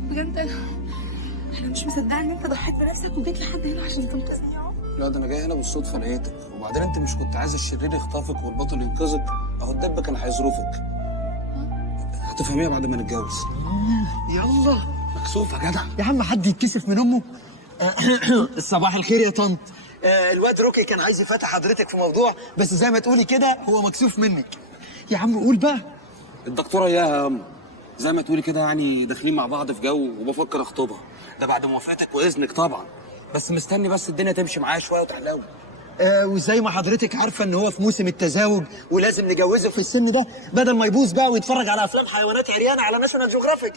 بجد انا مش مصدقه ان انت ضحيت بنفسك وجيت لحد هنا عشان تنقذني يا عمر. لا ده انا جاي هنا بالصدفه لقيتك، وبعدين انت مش كنت عايز الشرير يخطفك والبطل ينقذك؟ اهو الدب كان هيظروفك. هتفهميها بعد ما نتجوز. يلا مكسوف يا جدع. يا عم حد يتكسف من امه. صباح الخير يا طنط. الواد روكي كان عايز يفتح حضرتك في موضوع، بس زي ما تقولي كده هو مكسوف منك. يا عم قول بقى. الدكتوره اياها يا ام، زي ما تقولي كده يعني داخلين مع بعض في جو وبفكر اخطبها، ده بعد موافقتك واذنك طبعا، بس مستني بس الدنيا تمشي معايا شويه وتحلو. وزي ما حضرتك عارفه ان هو في موسم التزاوج ولازم نجوزه في السن ده بدل ما يبوظ بقى ويتفرج على افلام حيوانات عريانه على ناشونال جيوغرافيك.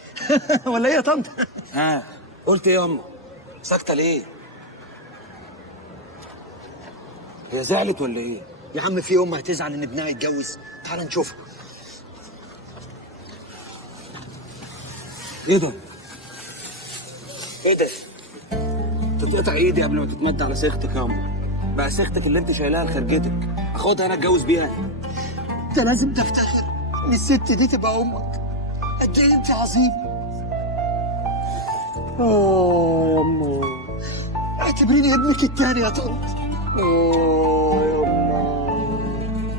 ولا ايه يا طنط؟ ها قلت ايه يا ام؟ ساكته ليه؟ هي زعلت ولا ايه؟ يا عم في ام هتزعل ان ابنها يتجوز؟ تعال نشوفها. ايه ده؟ ايه ده؟ تتقطع ايدي قبل ما تتمد على سيختك يا ام. بقى سيختك اللي انت شايلها لخرجتك اخدها انا اتجوز بيها؟ انت لازم تفتخر ان الست دي تبقى امك. قد ايه انت عظيم. يا أمه. اعتبريني ابنك التاني يا طنط.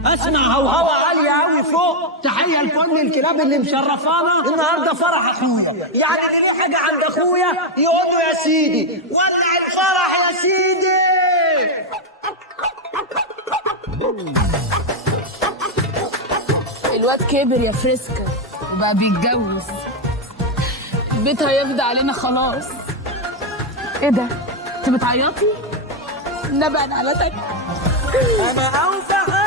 اسمع هوهوة عالية قوي فوق، تحية لكل الكلاب اللي مشرفانا النهارده فرح اخويا، يعني اللي ليه حاجة عند اخويا يقول له يا سيدي ولع الفرح يا سيدي. الواد كبر يا فريسكا وبقى بيتجوز، البيت هيفضى علينا خلاص. ايه ده؟ انت بتعيطي؟ نبأ على تك. انا اوفى